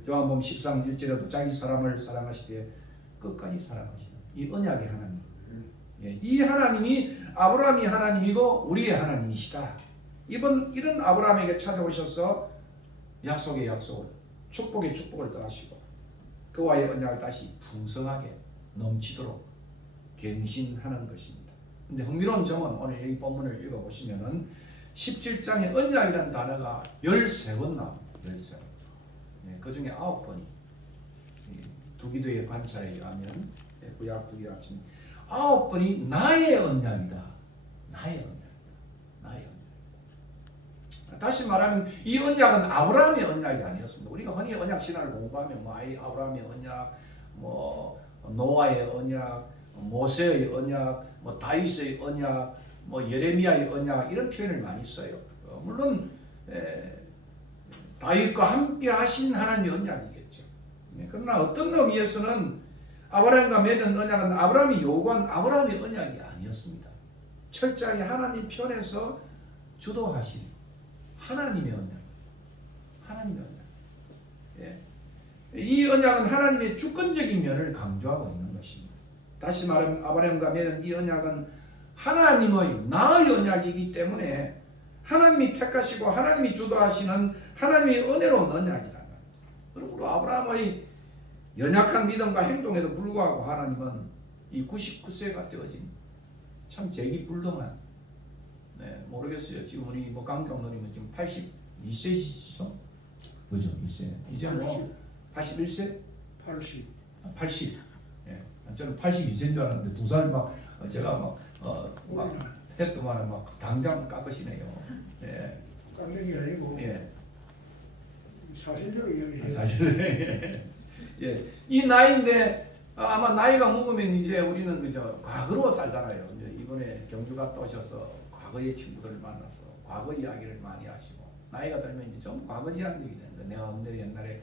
요한복음 13장 1절에도 자기 사람을 사랑하시되 끝까지 사랑하시는 이 언약의 하나님, 이 하나님이 아브라함이 하나님이고 우리의 하나님이시다. 이런 아브라함에게 찾아오셔서 약속의 약속을, 축복의 축복을 더하시고 그와의 언약을 다시 풍성하게 넘치도록 갱신하는 것입니다. 근데 흥미로운 점은 오늘 이 본문을 읽어보시면은 17장에 언약이라는 단어가 13번 나옵니다. 13번. 그 중에 9번이 두기도의 관찰에 의하면 구약 두기약 9번이 나의 언약이다. 나의 언약이다. 나의 언약. 다시 말하면 이 언약은 아브라함의 언약이 아니었습니다. 우리가 흔히 언약 신화를 공부하면 아브라함의 언약, 노아의 언약, 모세의 언약, 다윗의 언약, 예레미야의 언약 이런 표현을 많이 써요. 물론 다윗과 함께 하신 하나님의 언약이겠죠. 그러나 어떤 의미에서는 아브라함과 맺은 언약은 아브라함이 요구한 아브라함의 언약이 아니었습니다. 철저하게 하나님 편에서 주도하신 하나님의 언약. 하나님의 언약. 이 언약은 하나님의 주권적인 면을 강조하고 있는 것입니다. 다시 말하면 아브라함과 맺은 이 언약은 하나님의 나의 언약이기 때문에 하나님이 택하시고 하나님이 주도하시는 하나님의 은혜로운 언약이다. 그러므로 아브라함의 연약한 믿음과 행동에도 불구하고 하나님은 이 99세가 되어진 참 재기불능한, 모르겠어요. 지금 우리 뭐 강경노님은 지금 82세시죠? 그죠? 이제 뭐 81세? 80. 80. 예. 저는 82세인 줄 알았는데 두 살 막 제가 막 했더만 막 당장 깎으시네요. 예. 깎는 게 아니고 예. 사실대로 이야기해요. 사실 예. 이 나이인데 아마 나이가 먹으면 이제 우리는 그저 과거로 살잖아요. 이제 이번에 경주 갔다 오셔서 과거의 친구들을 만나서 과거 이야기를 많이 하시고 나이가 들면 이제 전부 과거 이야기가 되는데 내가 언제 옛날에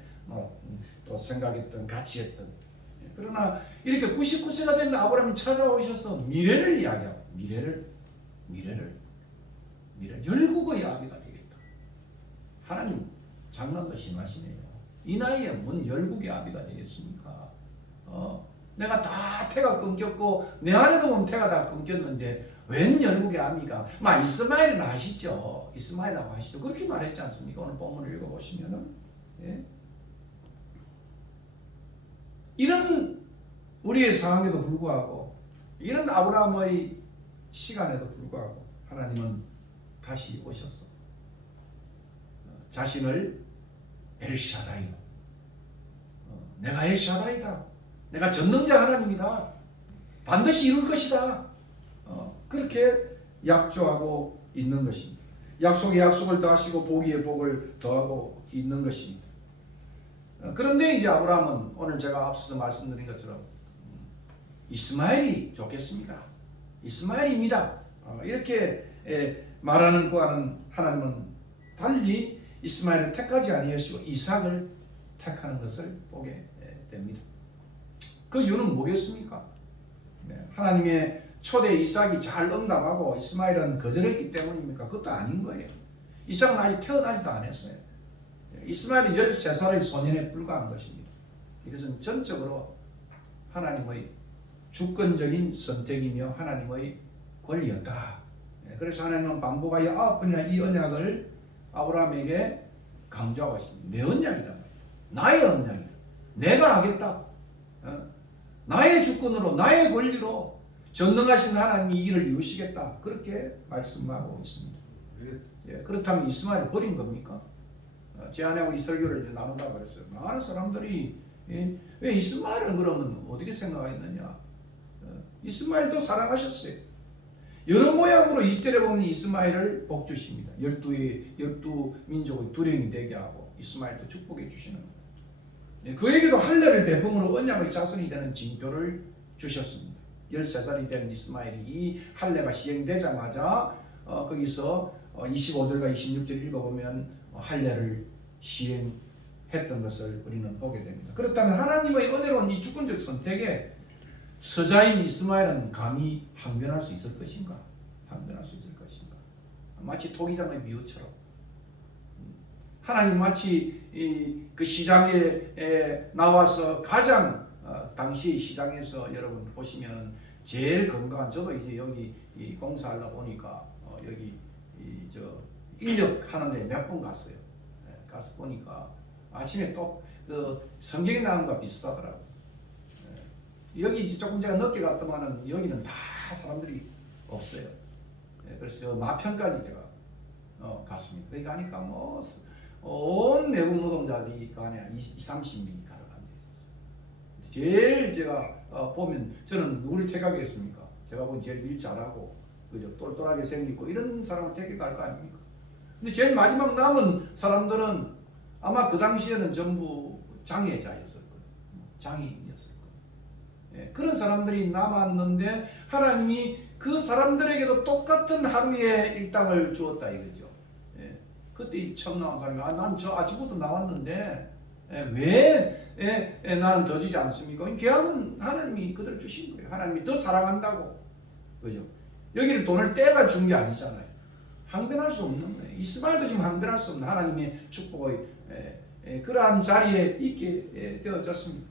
또 생각했던 같이 했던. 그러나 이렇게 99세가 된 아브라함이 찾아오셔서 미래를 이야기하고 미래를 열국의 아비가 되겠다. 하나님 장난도 심하시네요. 이 나이에 뭔 열국의 아비가 되겠습니까? 내가 다 태가 끊겼고 내 안에도 보면 태가 다 끊겼는데 웬 열국의 아비가 막 이스마엘은 아시죠? 이스마엘이라고 하시죠? 그렇게 말했지 않습니까? 오늘 본문을 읽어보시면은 예? 이런 우리의 상황에도 불구하고 이런 아브라함의 시간에도 불구하고 하나님은 다시 오셨어. 자신을 엘샤다이로 내가 엘샤다이다. 내가 전능자 하나님이다. 반드시 이룰 것이다. 그렇게 약조하고 있는 것입니다. 약속에 약속을 더하시고 복에 복을 더하고 있는 것입니다. 그런데 이제 아브라함은 오늘 제가 앞서서 말씀드린 것처럼 이스마엘이 좋겠습니다. 이스마엘입니다. 이렇게 말하는 그와는 하나님은 달리 이스마엘을 택하지 아니하시고 이삭을 택하는 것을 보게 됩니다. 그 이유는 뭐겠습니까? 하나님의 초대 이삭이 잘 응답하고 이스마엘은 거절했기 때문입니까? 그것도 아닌 거예요. 이삭은 아직 태어나지도 않았어요. 이스마엘은 13살의 소년에 불과한 것입니다. 이것은 전적으로 하나님의 주권적인 선택이며 하나님의 권리였다. 그래서 하나님은 반복하여 9번이나 이 언약을 아브라함에게 강조하고 있습니다. 내 언약이다. 나의 언약이다. 내가 하겠다. 나의 주권으로 나의 권리로 전능하신 하나님이 이를 이루시겠다. 그렇게 말씀하고 있습니다. 그렇다면 이스마엘을 버린 겁니까? 제 아내하고 이 설교를 나누다 그랬어요. 많은 사람들이 왜 이스마엘은 그러면 어떻게 생각했느냐? 이스마엘도 사랑하셨어요. 여러 모양으로 20절에 보면 이스마엘을 복 주십니다. 12 민족의 두령이 되게 하고 이스마엘도 축복해 주시는 겁니다. 그에게도 할례를 베품으로 언약의 자손이 되는 징표를 주셨습니다. 13살이 된 이스마엘이 이 할례가 시행되자마자 거기서 25절과 26절 읽어보면 할례를 시행했던 것을 우리는 보게 됩니다. 그렇다면 하나님의 은혜로운 이 주권적 선택에 서자인 이스마엘은 감히 항변할 수 있을 것인가? 항변할 수 있을 것인가? 마치 토기장의 비유처럼 하나님 마치 그 시장에 나와서 가장 당시 시장에서 여러분 보시면 제일 건강한, 저도 이제 여기 공사하다 보니까 여기 인력 하는데 몇 번 갔어요. 가서 보니까 아침에 또 그 성경에 나온 것과 비슷하더라고. 여기 이제 조금 제가 늦게 갔더만은 여기는 다 사람들이 없어요. 그래서 마편까지 제가 갔습니다. 거기 가니까 뭐 온 외국 노동자들이 그 안에 20-30명이 가득 앉아 있었어요. 제일 제가 보면 저는 누구를 택하겠습니까? 제가 보면 제일 일 잘하고 그죠? 똘똘하게 생기고 이런 사람을 택할 거 아닙니까? 근데 제일 마지막 남은 사람들은 아마 그 당시에는 전부 장애자였을 거예요. 장애인이었을 거예요. 그런 사람들이 남았는데 하나님이 그 사람들에게도 똑같은 하루의 일당을 주었다 이거죠. 그때 처음 나온 사람이 난 저 아침부터 나왔는데 왜 나는 더 주지 않습니까? 계약은 하나님이 그대로 주신 거예요. 하나님이 더 사랑한다고. 그죠? 여기를 돈을 떼가 준 게 아니잖아요. 항변할 수 없는 거예요. 이스마엘도 지금 항변할 수 없는 하나님의 축복의 그러한 자리에 있게 되어졌습니다.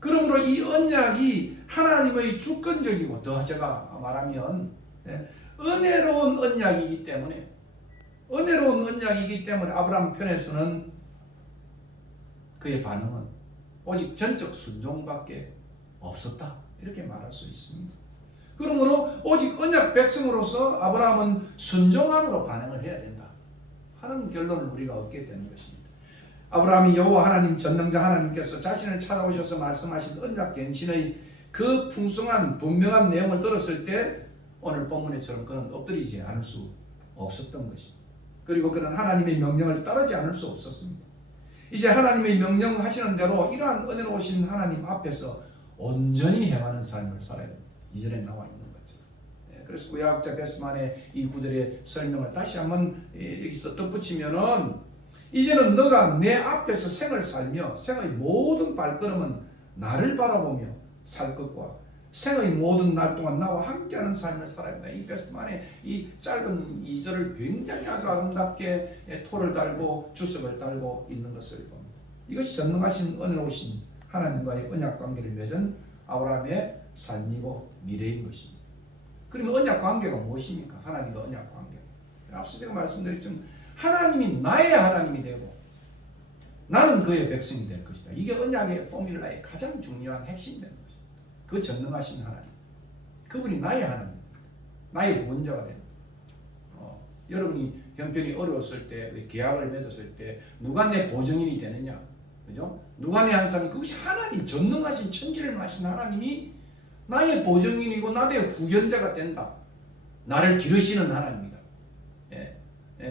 그러므로 이 언약이 하나님의 주권적이고 더 제가 말하면 은혜로운 언약이기 때문에 아브라함 편에서는 그의 반응은 오직 전적 순종밖에 없었다. 이렇게 말할 수 있습니다. 그러므로 오직 언약 백성으로서 아브라함은 순종함으로 반응을 해야 된다 하는 결론을 우리가 얻게 되는 것입니다. 아브라함이 여호와 하나님 전능자 하나님께서 자신을 찾아오셔서 말씀하신 언약 갱신의 그 풍성한 분명한 내용을 들었을 때 오늘 본문에처럼 그는 엎드리지 않을 수 없었던 것입니다. 그리고 그는 하나님의 명령을 따르지 않을 수 없었습니다. 이제 하나님의 명령하시는 대로 이러한 은혜로우신 하나님 앞에서 온전히 행하는 삶을 살아야 됩니다. 이전에 나와 있는 거죠. 그래서 구약자 베스만의 이 구절의 설명을 다시 한번 여기서 덧붙이면은 이제는 너가 내 앞에서 생을 살며 생의 모든 발걸음은 나를 바라보며 살 것과 생의 모든 날 동안 나와 함께하는 삶을 살아야 된다. 이 베스만의 이 짧은 2절을 굉장히 아주 아름답게 토를 달고 주석을 달고 있는 것을 봅니다. 이것이 전능하신 은혜로우신 하나님과의 언약 관계를 맺은 아브라함의 삶이고 미래인 것입니다. 그러면 언약 관계가 무엇입니까? 하나님과 언약 관계. 앞서 제가 말씀드렸지만 하나님이 나의 하나님이 되고 나는 그의 백성이 될 것이다. 이게 언약의 포뮬라의 가장 중요한 핵심이 되는 것입니다. 그 전능하신 하나님, 그분이 나의 하나님, 나의 구원자가 됩니다. 여러분이 형편이 어려웠을 때, 계약을 맺었을 때 누가 내 보증인이 되느냐, 그죠? 누가 내 한 사람이 그것이 하나님, 전능하신 천지를 하신 하나님이 나의 보증인이고 나의 후견자가 된다. 나를 기르시는 하나님이다.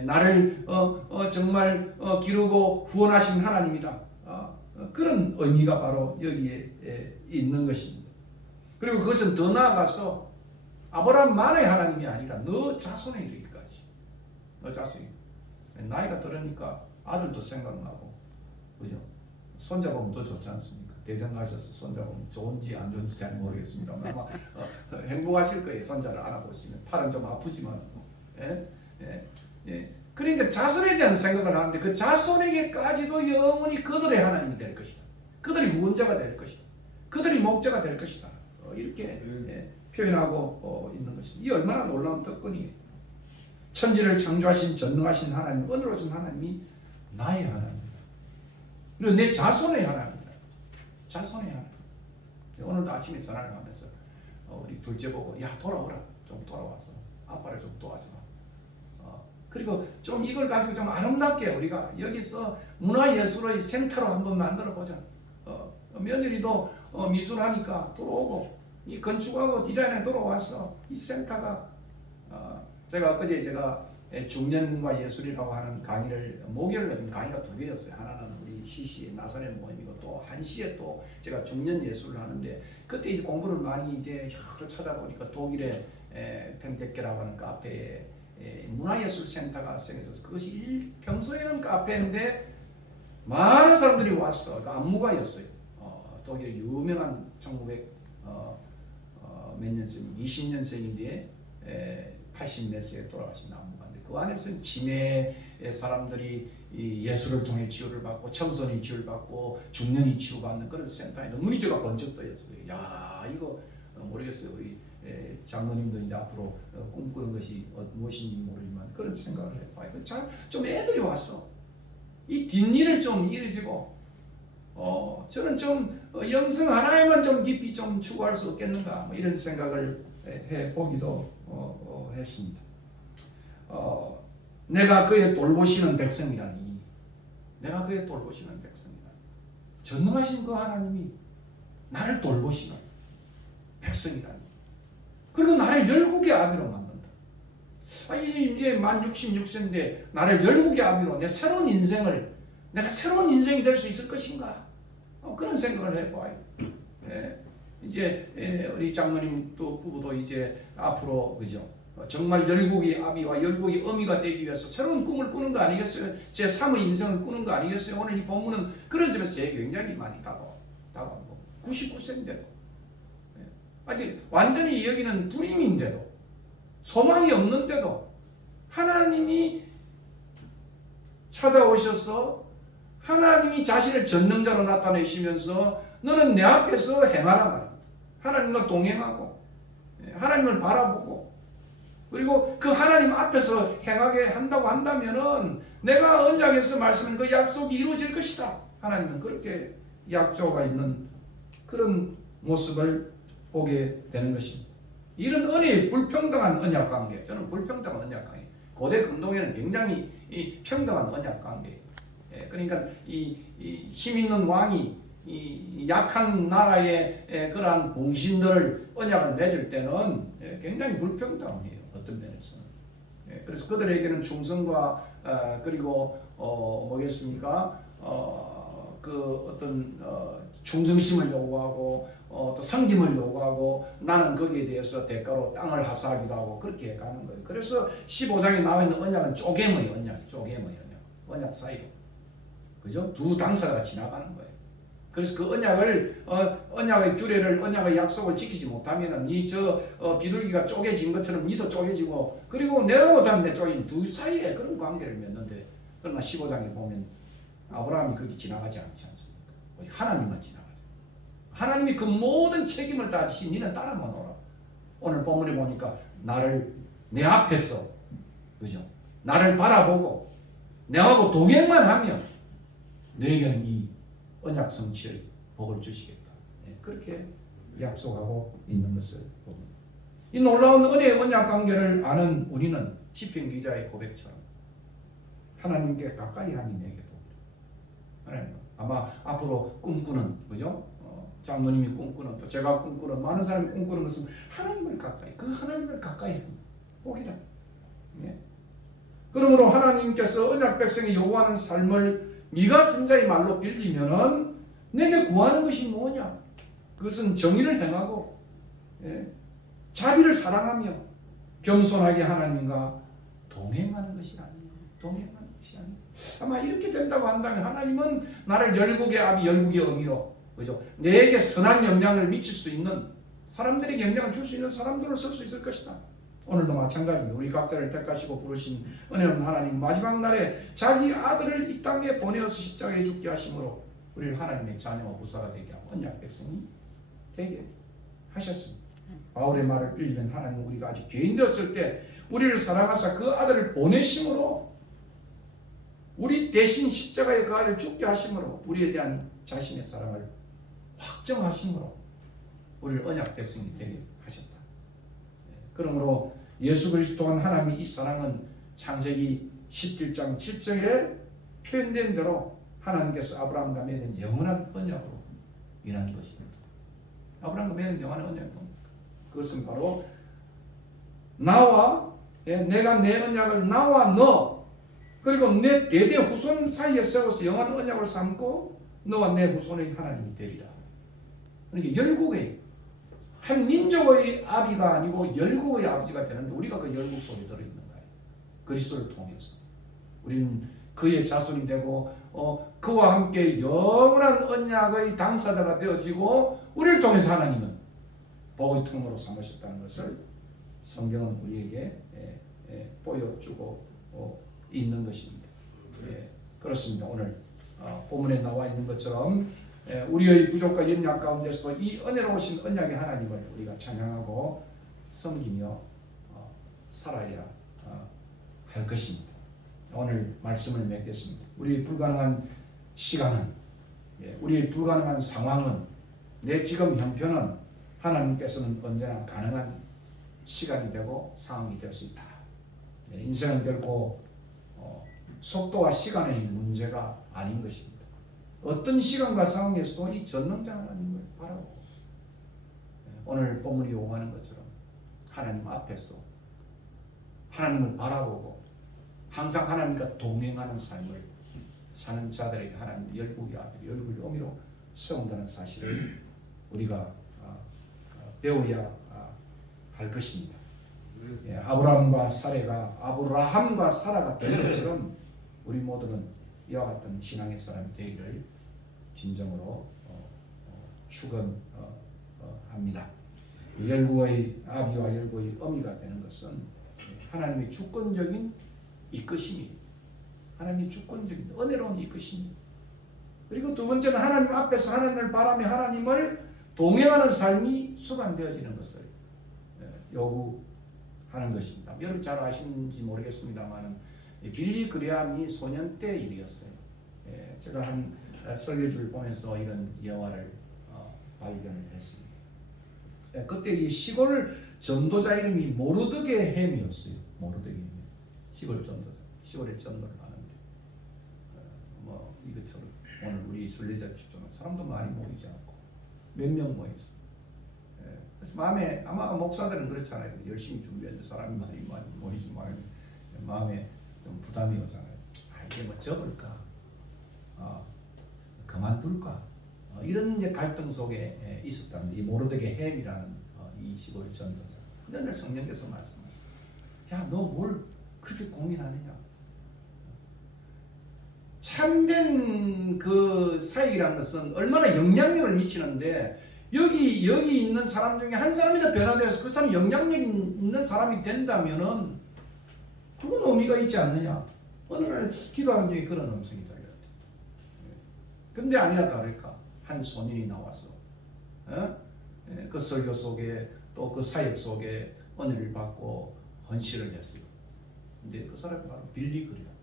나를 정말 기르고 후원하신 하나님이다. 그런 의미가 바로 여기에 있는 것입니다. 그리고 그것은 더 나아가서 아브라함만의 하나님이 아니라 너 자손에 이르기까지. 너 자손이. 나이가 들으니까 아들도 생각나고, 그죠? 손자 보면 더 좋지 않습니까? 대전 가셔서 손자 보면 좋은지 안 좋은지 잘 모르겠습니다만 아마 행복하실 거예요. 손자를 안아보시면. 팔은 좀 아프지만. 그러니까 자손에 대한 생각을 하는데 그 자손에게까지도 영원히 그들의 하나님이 될 것이다. 그들이 구원자가 될 것이다. 그들이 목자가 될 것이다. 이렇게 표현하고 있는 것입니다. 이 얼마나 놀라운 특권이에요. 천지를 창조하신 전능하신 하나님, 은혜로우신 하나님이 나의 하나님이다. 그리고 내 자손의 하나님이다. 자손의 하나님. 오늘도 아침에 전화를 하면서 우리 둘째 보고 야 돌아오라. 좀 돌아와서 아빠를 좀 도와줘라. 그리고 좀 이걸 가지고 좀 아름답게 우리가 여기서 문화예술의 센터로 한번 만들어 보자. 며느리도 미술하니까 들어오고 이 건축하고 디자인에 들어와서 이 센터가 제가 어제 중년과 예술이라고 하는 강의를 목요일에 강의가 2개였어요. 하나는 우리 시시의 나사렛 모임이고 또 한시에 또 제가 중년 예술을 하는데 그때 이제 공부를 많이 이제 여러 찾아보니까 독일의 펜테케라고 하는 카페에 문화예술센터가 생겨서 그것이 평소에는 카페인데 많은 사람들이 왔어. 그 안무가였어요. 독일의 유명한 1900 몇 년생, 20년생인데 80 몇 세에 돌아가신 안무가인데 그 안에서는 치매의 사람들이 이 예술을 통해 치유를 받고 청소년이 치유를 받고 중년이 치유받는 그런 센터에 눈이 제가 번쩍 떠였어요. 야 이거 모르겠어요. 우리 장로님도 이제 앞으로 꿈꾸는 것이 무엇인지 모르지만 그런 생각을 해봐요. 좀 애들이 왔어. 이 뒷일을 좀 이루어지고 저는 좀 영성 하나에만 좀 깊이 좀 추구할 수 없겠는가 뭐 이런 생각을 해보기도 했습니다. 내가 그의 돌보시는 백성이라니, 내가 그의 돌보시는 백성이라니, 전능하신 그 하나님이 나를 돌보시는 백성이라니, 그리고 나를 열국의 아비로 만든다. 이제 만 66세인데 나를 열국의 아비로 내 새로운 인생을, 내가 새로운 인생이 될 수 있을 것인가? 그런 생각을 해봐요. 이제 우리 장로님 또 부부도 이제 앞으로 그죠? 정말 열국의 아비와 열국의 어미가 되기 위해서 새로운 꿈을 꾸는 거 아니겠어요? 제 3의 인생을 꾸는 거 아니겠어요? 오늘 이 본문은 그런 점에서 제게 굉장히 많이 다가오고 99세인데도 아직 완전히 여기는 불임인데도 소망이 없는데도 하나님이 찾아오셔서 하나님이 자신을 전능자로 나타내시면서 너는 내 앞에서 행하라 말입니다. 하나님과 동행하고 하나님을 바라보고 그리고 그 하나님 앞에서 행하게 한다고 한다면은 내가 언약에서 말씀한 그 약속이 이루어질 것이다. 하나님은 그렇게 약조가 있는 그런 모습을 보게 되는 것입니다. 이런 불평등한 언약 관계, 저는 불평등한 언약 관계, 고대 근동에는 굉장히 이 평등한 언약 관계예요. 그러니까 이 힘 있는 왕이 이 약한 나라의 그러한 봉신들을 언약을 맺을 때는 굉장히 불평등해요. 어떤 면에서는. 그래서 그들에게는 충성과 그리고 뭐겠습니까? 그 어떤 충성심을 요구하고 또 섬김을 요구하고 나는 거기에 대해서 대가로 땅을 하사하기도 하고 그렇게 가는 거예요. 그래서 15장에 나와 있는 언약은 쪼개모의 언약, 언약 사이로, 그죠? 두 당사자가 지나가는 거예요. 그래서 그 언약의 규례를, 언약의 약속을 지키지 못하면은 비둘기가 쪼개진 것처럼 니도 쪼개지고, 그리고 내가 못하면 내 쪼개진 두 사이에 그런 관계를 맺는데, 그러나 15장에 보면 아브라함이 거기 지나가지 않지 않습니까? 오직 하나님만 지나가죠. 하나님이 그 모든 책임을 다 지시, 니는 따라만 오라. 오늘 본문에 보니까 내 앞에서, 그죠? 나를 바라보고 내하고 동행만 하면 너에게는 이 언약 성취의 복을 주시겠다. 그렇게 약속하고 있는 것을 봅니다. 이 놀라운 은혜의 언약 관계를 아는 우리는 시편 기자의 고백처럼 하나님께 가까이 함이 내게 복이다. 하나님, 아마 앞으로 꿈꾸는, 그죠? 장로님이 꿈꾸는, 또 제가 꿈꾸는, 많은 사람이 꿈꾸는 것은 하나님을 가까이 하는 복이다. 그러므로 하나님께서 언약 백성이 요구하는 삶을 미가 선자의 말로 빌리면은 내게 구하는 것이 뭐냐? 그것은 정의를 행하고 자비를 사랑하며 겸손하게 하나님과 동행하는 것이 아니에요. 아마 이렇게 된다고 한다면 하나님은 나를 열국의 아비, 열국의 어미로, 그죠? 내게 선한 영향을 미칠 수 있는, 사람들에게 영향을 줄 수 있는 사람들로 쓸 수 있을 것이다. 오늘도 마찬가지입니다. 우리 각자를 택하시고 부르신 은혜로운 하나님, 마지막 날에 자기 아들을 이 땅에 보내어서 십자가에 죽게 하심으로 우리를 하나님의 자녀와 부사가 되게 하고 언약 백성이 되게 하셨습니다. 바울의 말을 빌리면 하나님은 우리가 아직 죄인 되었을 때 우리를 사랑하사 그 아들을 보내심으로, 우리 대신 십자가에 그 아들을 죽게 하심으로, 우리에 대한 자신의 사랑을 확정하심으로 우리를 언약 백성이 되게 하셨다. 그러므로 예수 그리스도와 하나님의 이 사랑은 창세기 17장 7절에 표현된 대로 하나님께서 아브라함과 맺은 영원한 언약으로 인한 것입니다. 아브라함과 맺은 영원한 언약은 뭡니까? 그것은 바로 내가 내 언약을 나와 너, 그리고 내 대대 후손 사이에 세워서 영원한 언약을 삼고 너와 내 후손의 하나님이 되리라. 그러니까 열국의 한 민족의 아비가 아니고 열국의 아버지가 되는데 우리가 그 열국 속에 들어있는 거예요. 그리스도를 통해서 우리는 그의 자손이 되고 그와 함께 영원한 언약의 당사자가 되어지고, 우리를 통해서 하나님은 복의 통로로 삼으셨다는 것을 성경은 우리에게 보여주고 있는 것입니다. 그렇습니다. 오늘 본문에 나와 있는 것처럼 우리의 부족과 연약 가운데서도 이 은혜로우신 언약의 하나님을 우리가 찬양하고 섬기며 살아야 할 것입니다. 오늘 말씀을 맺겠습니다. 우리의 불가능한 시간은, 우리의 불가능한 상황은, 내 지금 형편은 하나님께서는 언제나 가능한 시간이 되고 상황이 될 수 있다. 인생은 결코 속도와 시간의 문제가 아닌 것입니다. 어떤 시간과 상황에서도 이 전능자 하나님을 바라보고, 오늘 본문이 요구하는 것처럼 하나님 앞에서 하나님을 바라보고 항상 하나님과 동행하는 삶을 사는 자들에게 하나님 열국의 아들, 열국의 어미로 세운다는 사실을 우리가 배워야 할 것입니다. 아브라함과 사라가 된 것처럼 우리 모두는 이와 같은 신앙의 사람이 되기를 진정으로 축원합니다. 열국의 아비와 열국의 어미가 되는 것은 하나님의 주권적인 이끄심이, 하나님의 주권적인 은혜로운 이끄심이, 그리고 두 번째는 하나님 앞에서 하나님을 바라며 하나님을 동행하는 삶이 수반되어지는 것을 요구하는 것입니다. 여러분 잘 아시는지 모르겠습니다만 빌리 그레함이 소년 때 일이었어요. 제가 한 설교집을 보면서 이런 예화를 발견을 했습니다. 그때 이 시골 전도자 이름이 모르드게 햄이었어요. 모르드게 햄. 시골 전도자. 시골에 전도를 하는데 뭐 이것처럼 오늘 우리 순례자집처럼 사람도 많이 모이지 않고 몇 명 모였어. 그래서 마음에 아마 목사들은 그렇잖아요. 열심히 준비했는데 사람이 많이 모이지 말고 마음에 좀 부담이 오잖아요. 이게 뭐 접을까? 그만둘까? 이런 이제 갈등 속에 있었답니다. 이 모르드게 햄이라는 이 시골 전도자. 근데 오늘 성령께서 말씀하셨어요. 야, 너 뭘 그렇게 고민하느냐? 참된 그 사역이라는 것은 얼마나 영향력을 미치는데 여기 있는 사람 중에 한 사람이라도 변화되어서 그 사람이 영향력 있는 사람이 된다면은 그건 의미가 있지 않느냐? 어느 날 기도하는 중에 그런 음성이 들려요. 근데 아니나 다를까 한 소년이 나와서 그 설교 속에 또 그 사역 속에 은혜를 받고 헌신을 했어요. 근데 그 사람이 바로 빌리그레요.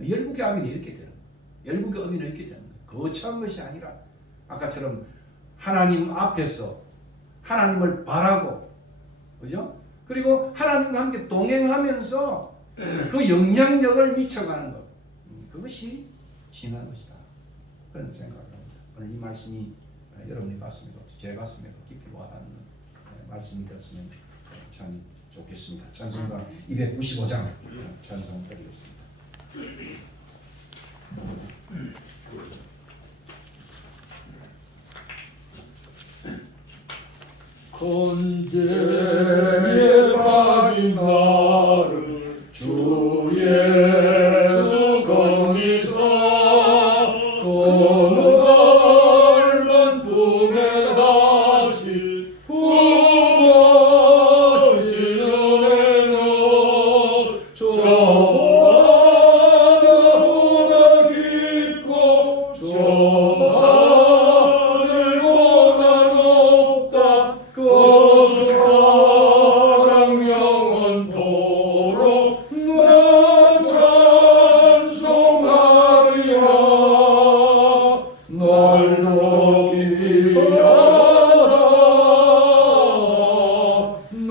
열국의 아멘이 이렇게 되는 거예요. 열국의 의미는 이렇게 되는 거예요. 거창한 것이 아니라 아까처럼 하나님 앞에서 하나님을 바라고, 그죠? 그리고 하나님과 함께 동행하면서 그 영향력을 미쳐가는 것, 그것이 진한 것이다. 그런 생각을 합니다. 오늘 이 말씀이 여러분의 가슴에도 제 가슴에도 깊이 와닿는 말씀이 되었으면 참 좋겠습니다. 찬송가 295장 찬송 드리겠습니다. 건재에 빠진 나를 주 예수 거기서 넓은 품에 다시 부어주신 은혜는 저보다 깊고 저 하늘보다 높다. 그 사랑 영원토록 나 찬송하리라. 날로 귀하다.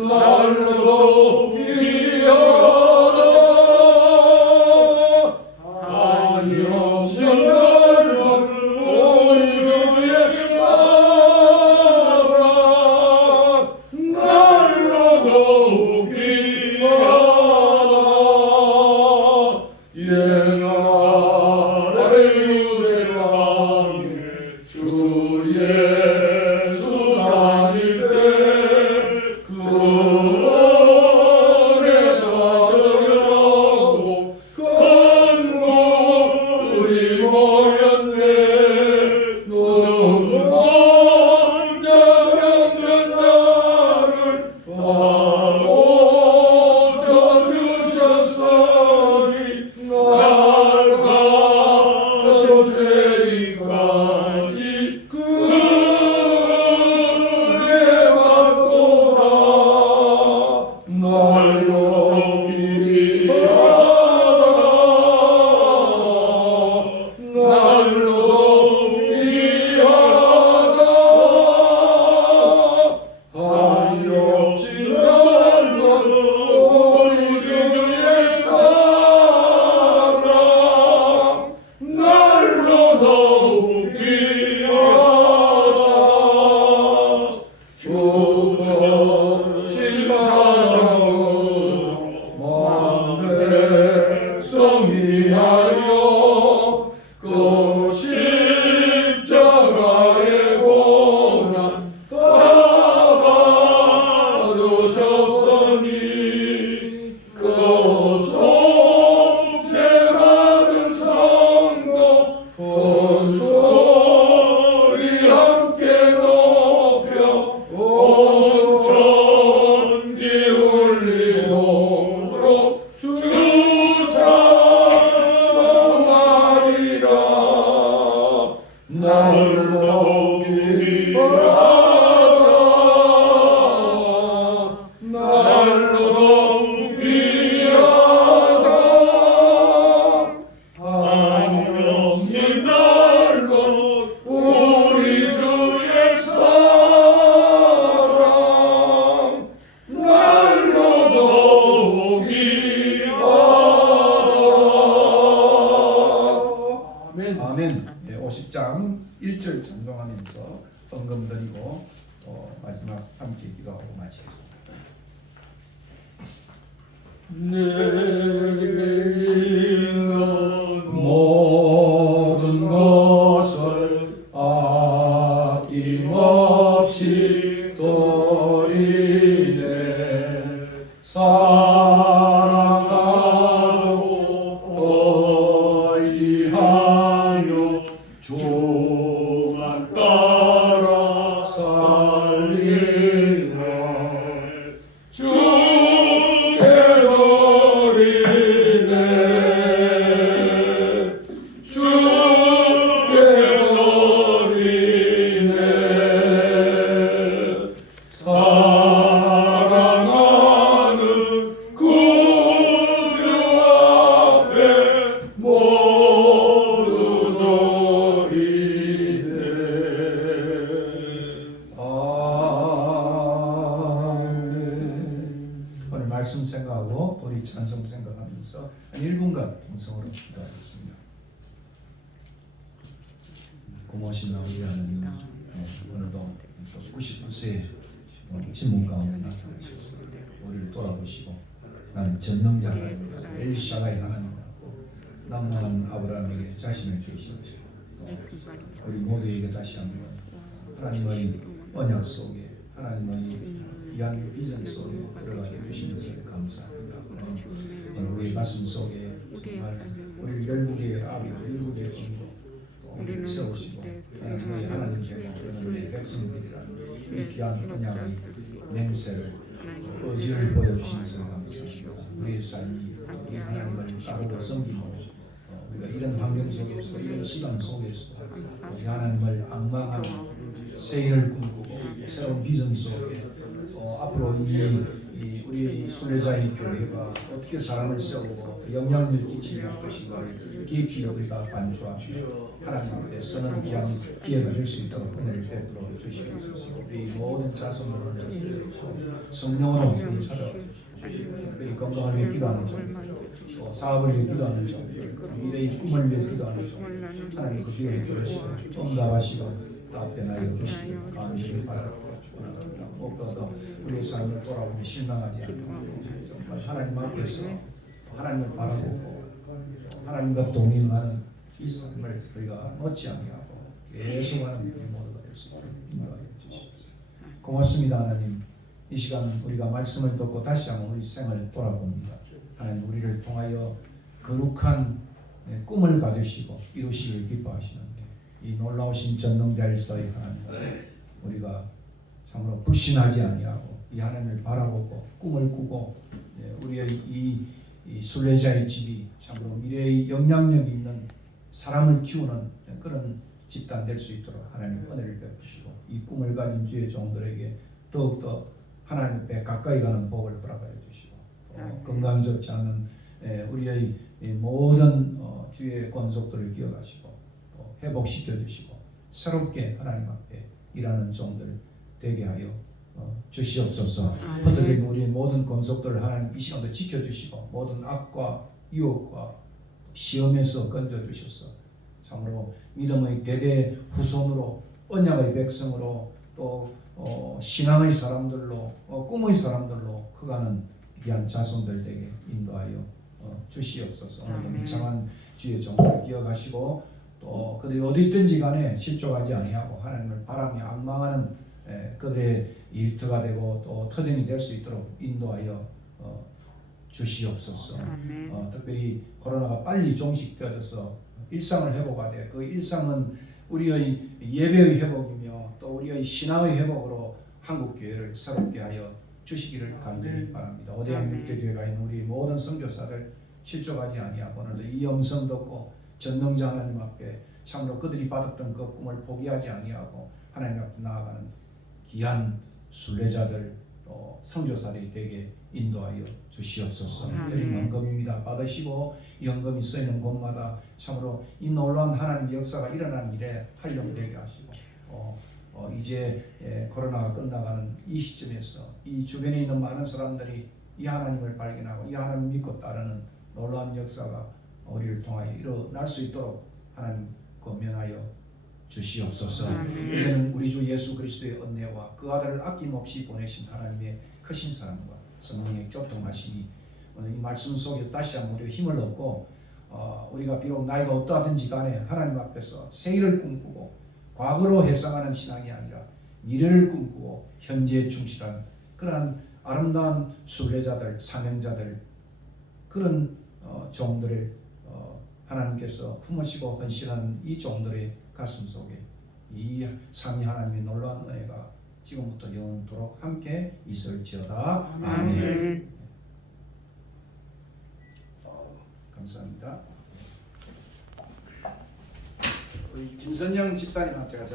날로 귀하다. 한없이 날로 우리 주의 사랑 날로 더욱 귀하다. 옛날의 유대 땅에 주 예수 다닐 때 그 은혜 받으려고 큰 무리 모였네. 눈먼 자병자를 바로 쳐주셨으니 날 가져 죄인까지 그 은혜 받도다. 날로 귀하다. 날로 귀하다. 한없이 날로 우리 주의 사랑 날로 더욱 귀하다. 주것이 사랑은 만 백성 위하여 그 십자가의 고난 다 받으셨으니 그 속죄 받은 성도 큰 소리 함께 높여 온 천지 울리도록 주 찬송하리라. 1절 찬송하면서 헌금 드리고 마지막 함께 기도하고 마치겠습니다. 내게 있는 모든 것을 아낌없이 드리네. 사랑하고 의지하며 주만 따라 살리네. 주께 드리네. 주께 드리네. 사랑하는 구주 앞에 모두 드리네. 아멘. 오늘 말씀 생각하고 우리 찬송 생각하면서 한 1분간 동성으로 기도하겠습니다. 고마우신 우리 하나님, 오늘도 99세 침묵 가운데 나타나셨습니다. 우리를 돌아보시고 나는 전능자 하나님, 엘샤다이 하나님이라고 남만한 아브라함에게 자신을 계시하시고 또 우리 모두에게 다시 한번 하나님의 언약 속에 하나님의 귀한 비전 속에 들어가게 주신 것을 감사합니다. 하나님, 오늘 우리의 가슴 속에 정말 우리 열국의 아비, 열국의 공도 또 우리를 세우시고 하나님의 하나님께로 우리 백성들이란 이 귀한 언약의 맹세를 의지를 보여주신 것을 감사합니다. 우리의 삶이 우리 하나님을 따르고 섬기고 우리가 이런 환경 속에서 이런 시간 속에서 우리 하나님을 앙망하는 새 일을 꿈꾸고 새로운 비전 속에 앞으로 우리 순례자의 교회가 어떻게 사람을 세우고 영향력을 끼치는 것인가를 깊이 우리가 반추하며 하나님 앞에 서는 귀한 기회가 될 수 있도록 은혜를 베풀어 주시옵소서. 우리 모든 자손들을 성령으로 찾아 특별히 건강을 위해 기도하는 종, 사업을 위해 기도하는 종, 미래의 꿈을 위해 기도하는 종, 하나님 그 기회를 들으시고 응답하시고 답변하여 주시기 간절히 바라고 무엇보다도 우리의 삶을 돌아보며 실망하지 않고 정말 하나님 앞에서 하나님을 바라보고 하나님과 동행하는 이 삶을 우리가 놓지 아니하고 계속하는 우리 모두가 될 수 있도록 인도하여 주시옵소서. 고맙습니다. 하나님, 이 시간 우리가 말씀을 듣고 다시 한번 우리 생을 돌아봅니다. 하나님, 우리를 통하여 거룩한 꿈을 가지시고 이루시길 기뻐하시는데 이 놀라우신 전능자일서의 하나님, 우리가 참으로 불신하지 아니하고 이 하나님을 바라보고 꿈을 꾸고 우리의 이 순례자의 집이 참으로 미래의 영향력 있는 사람을 키우는 그런 집단 될 수 있도록 하나님 은혜를 베푸시고 이 꿈을 가진 주의 종들에게 더욱더 하나님 앞에 가까이 가는 복을 허락하여 주시고 또 건강이 좋지 않은 우리의 모든 주의 권속들을 기억하시고 또 회복시켜 주시고 새롭게 하나님 앞에 일하는 종들 되게 하여 주시옵소서. 흩어진 우리의 모든 권속들을 하나님 이 시간도 지켜주시고 모든 악과 유혹과 시험에서 건져주셔서 참으로 믿음의 대대 후손으로 언약의 백성으로 또 신앙의 사람들로 꿈의 사람들로 커가는 귀한 자손들 되게 인도하여 주시옵소서. 오늘도 미창한 주의 종들을 기억하시고 또 그들이 어디 있든지 간에 실족하지 아니하고 하나님을 바라며 앙망하는 그들의 일터가 되고 또 터전이 될 수 있도록 인도하여 주시옵소서. 특별히 코로나가 빨리 종식되어져서 일상을 회복하되 그 일상은 우리의 예배의 회복이며 또 우리의 신앙의 회복으로 한국교회를 새롭게 하여 주시기를 간절히 바랍니다. 오대양 육대교회가 있는 우리 모든 선교사들 실족하지 아니하고 오늘도 이 음성 듣고 전능자 하나님 앞에 참으로 그들이 받았던 그 꿈을 포기하지 아니하고 하나님 앞에 나아가는 귀한 순례자들 또 선교사들이 되게 인도하여 주시옵소서. 드린 헌금입니다. 받으시고 이 헌금이 쓰이는 곳마다 참으로 이 놀라운 하나님의 역사가 일어나는 일에 활용되게 하시고 이제 코로나가 끝나가는 이 시점에서 이 주변에 있는 많은 사람들이 이 하나님을 발견하고 이 하나님을 믿고 따르는 놀라운 역사가 우리를 통하여 일어날 수 있도록 하나님 권면하여 주시옵소서. 아멘. 이제는 우리 주 예수 그리스도의 은혜와 그 아들을 아낌없이 보내신 하나님의 크신 사랑과 성령의 교통하심이 오늘 이 말씀 속에 다시 한번 우리가 힘을 얻고 우리가 비록 나이가 어떠하든지 간에 하나님 앞에서 새일을 꿈꾸고 과거로 회상하는 신앙이 아니라 미래를 꿈꾸고 현재에 충실한 그러한 아름다운 순례자들, 사명자들 그런 종들을 하나님께서 품으시고 헌신하는 이 종들의 가슴 속에 이 삼위 하나님의 놀라운 은혜가 지금부터 영원토록 함께 있을지어다. 아멘. 감사합니다. 우리 김선영 집사님한테 제가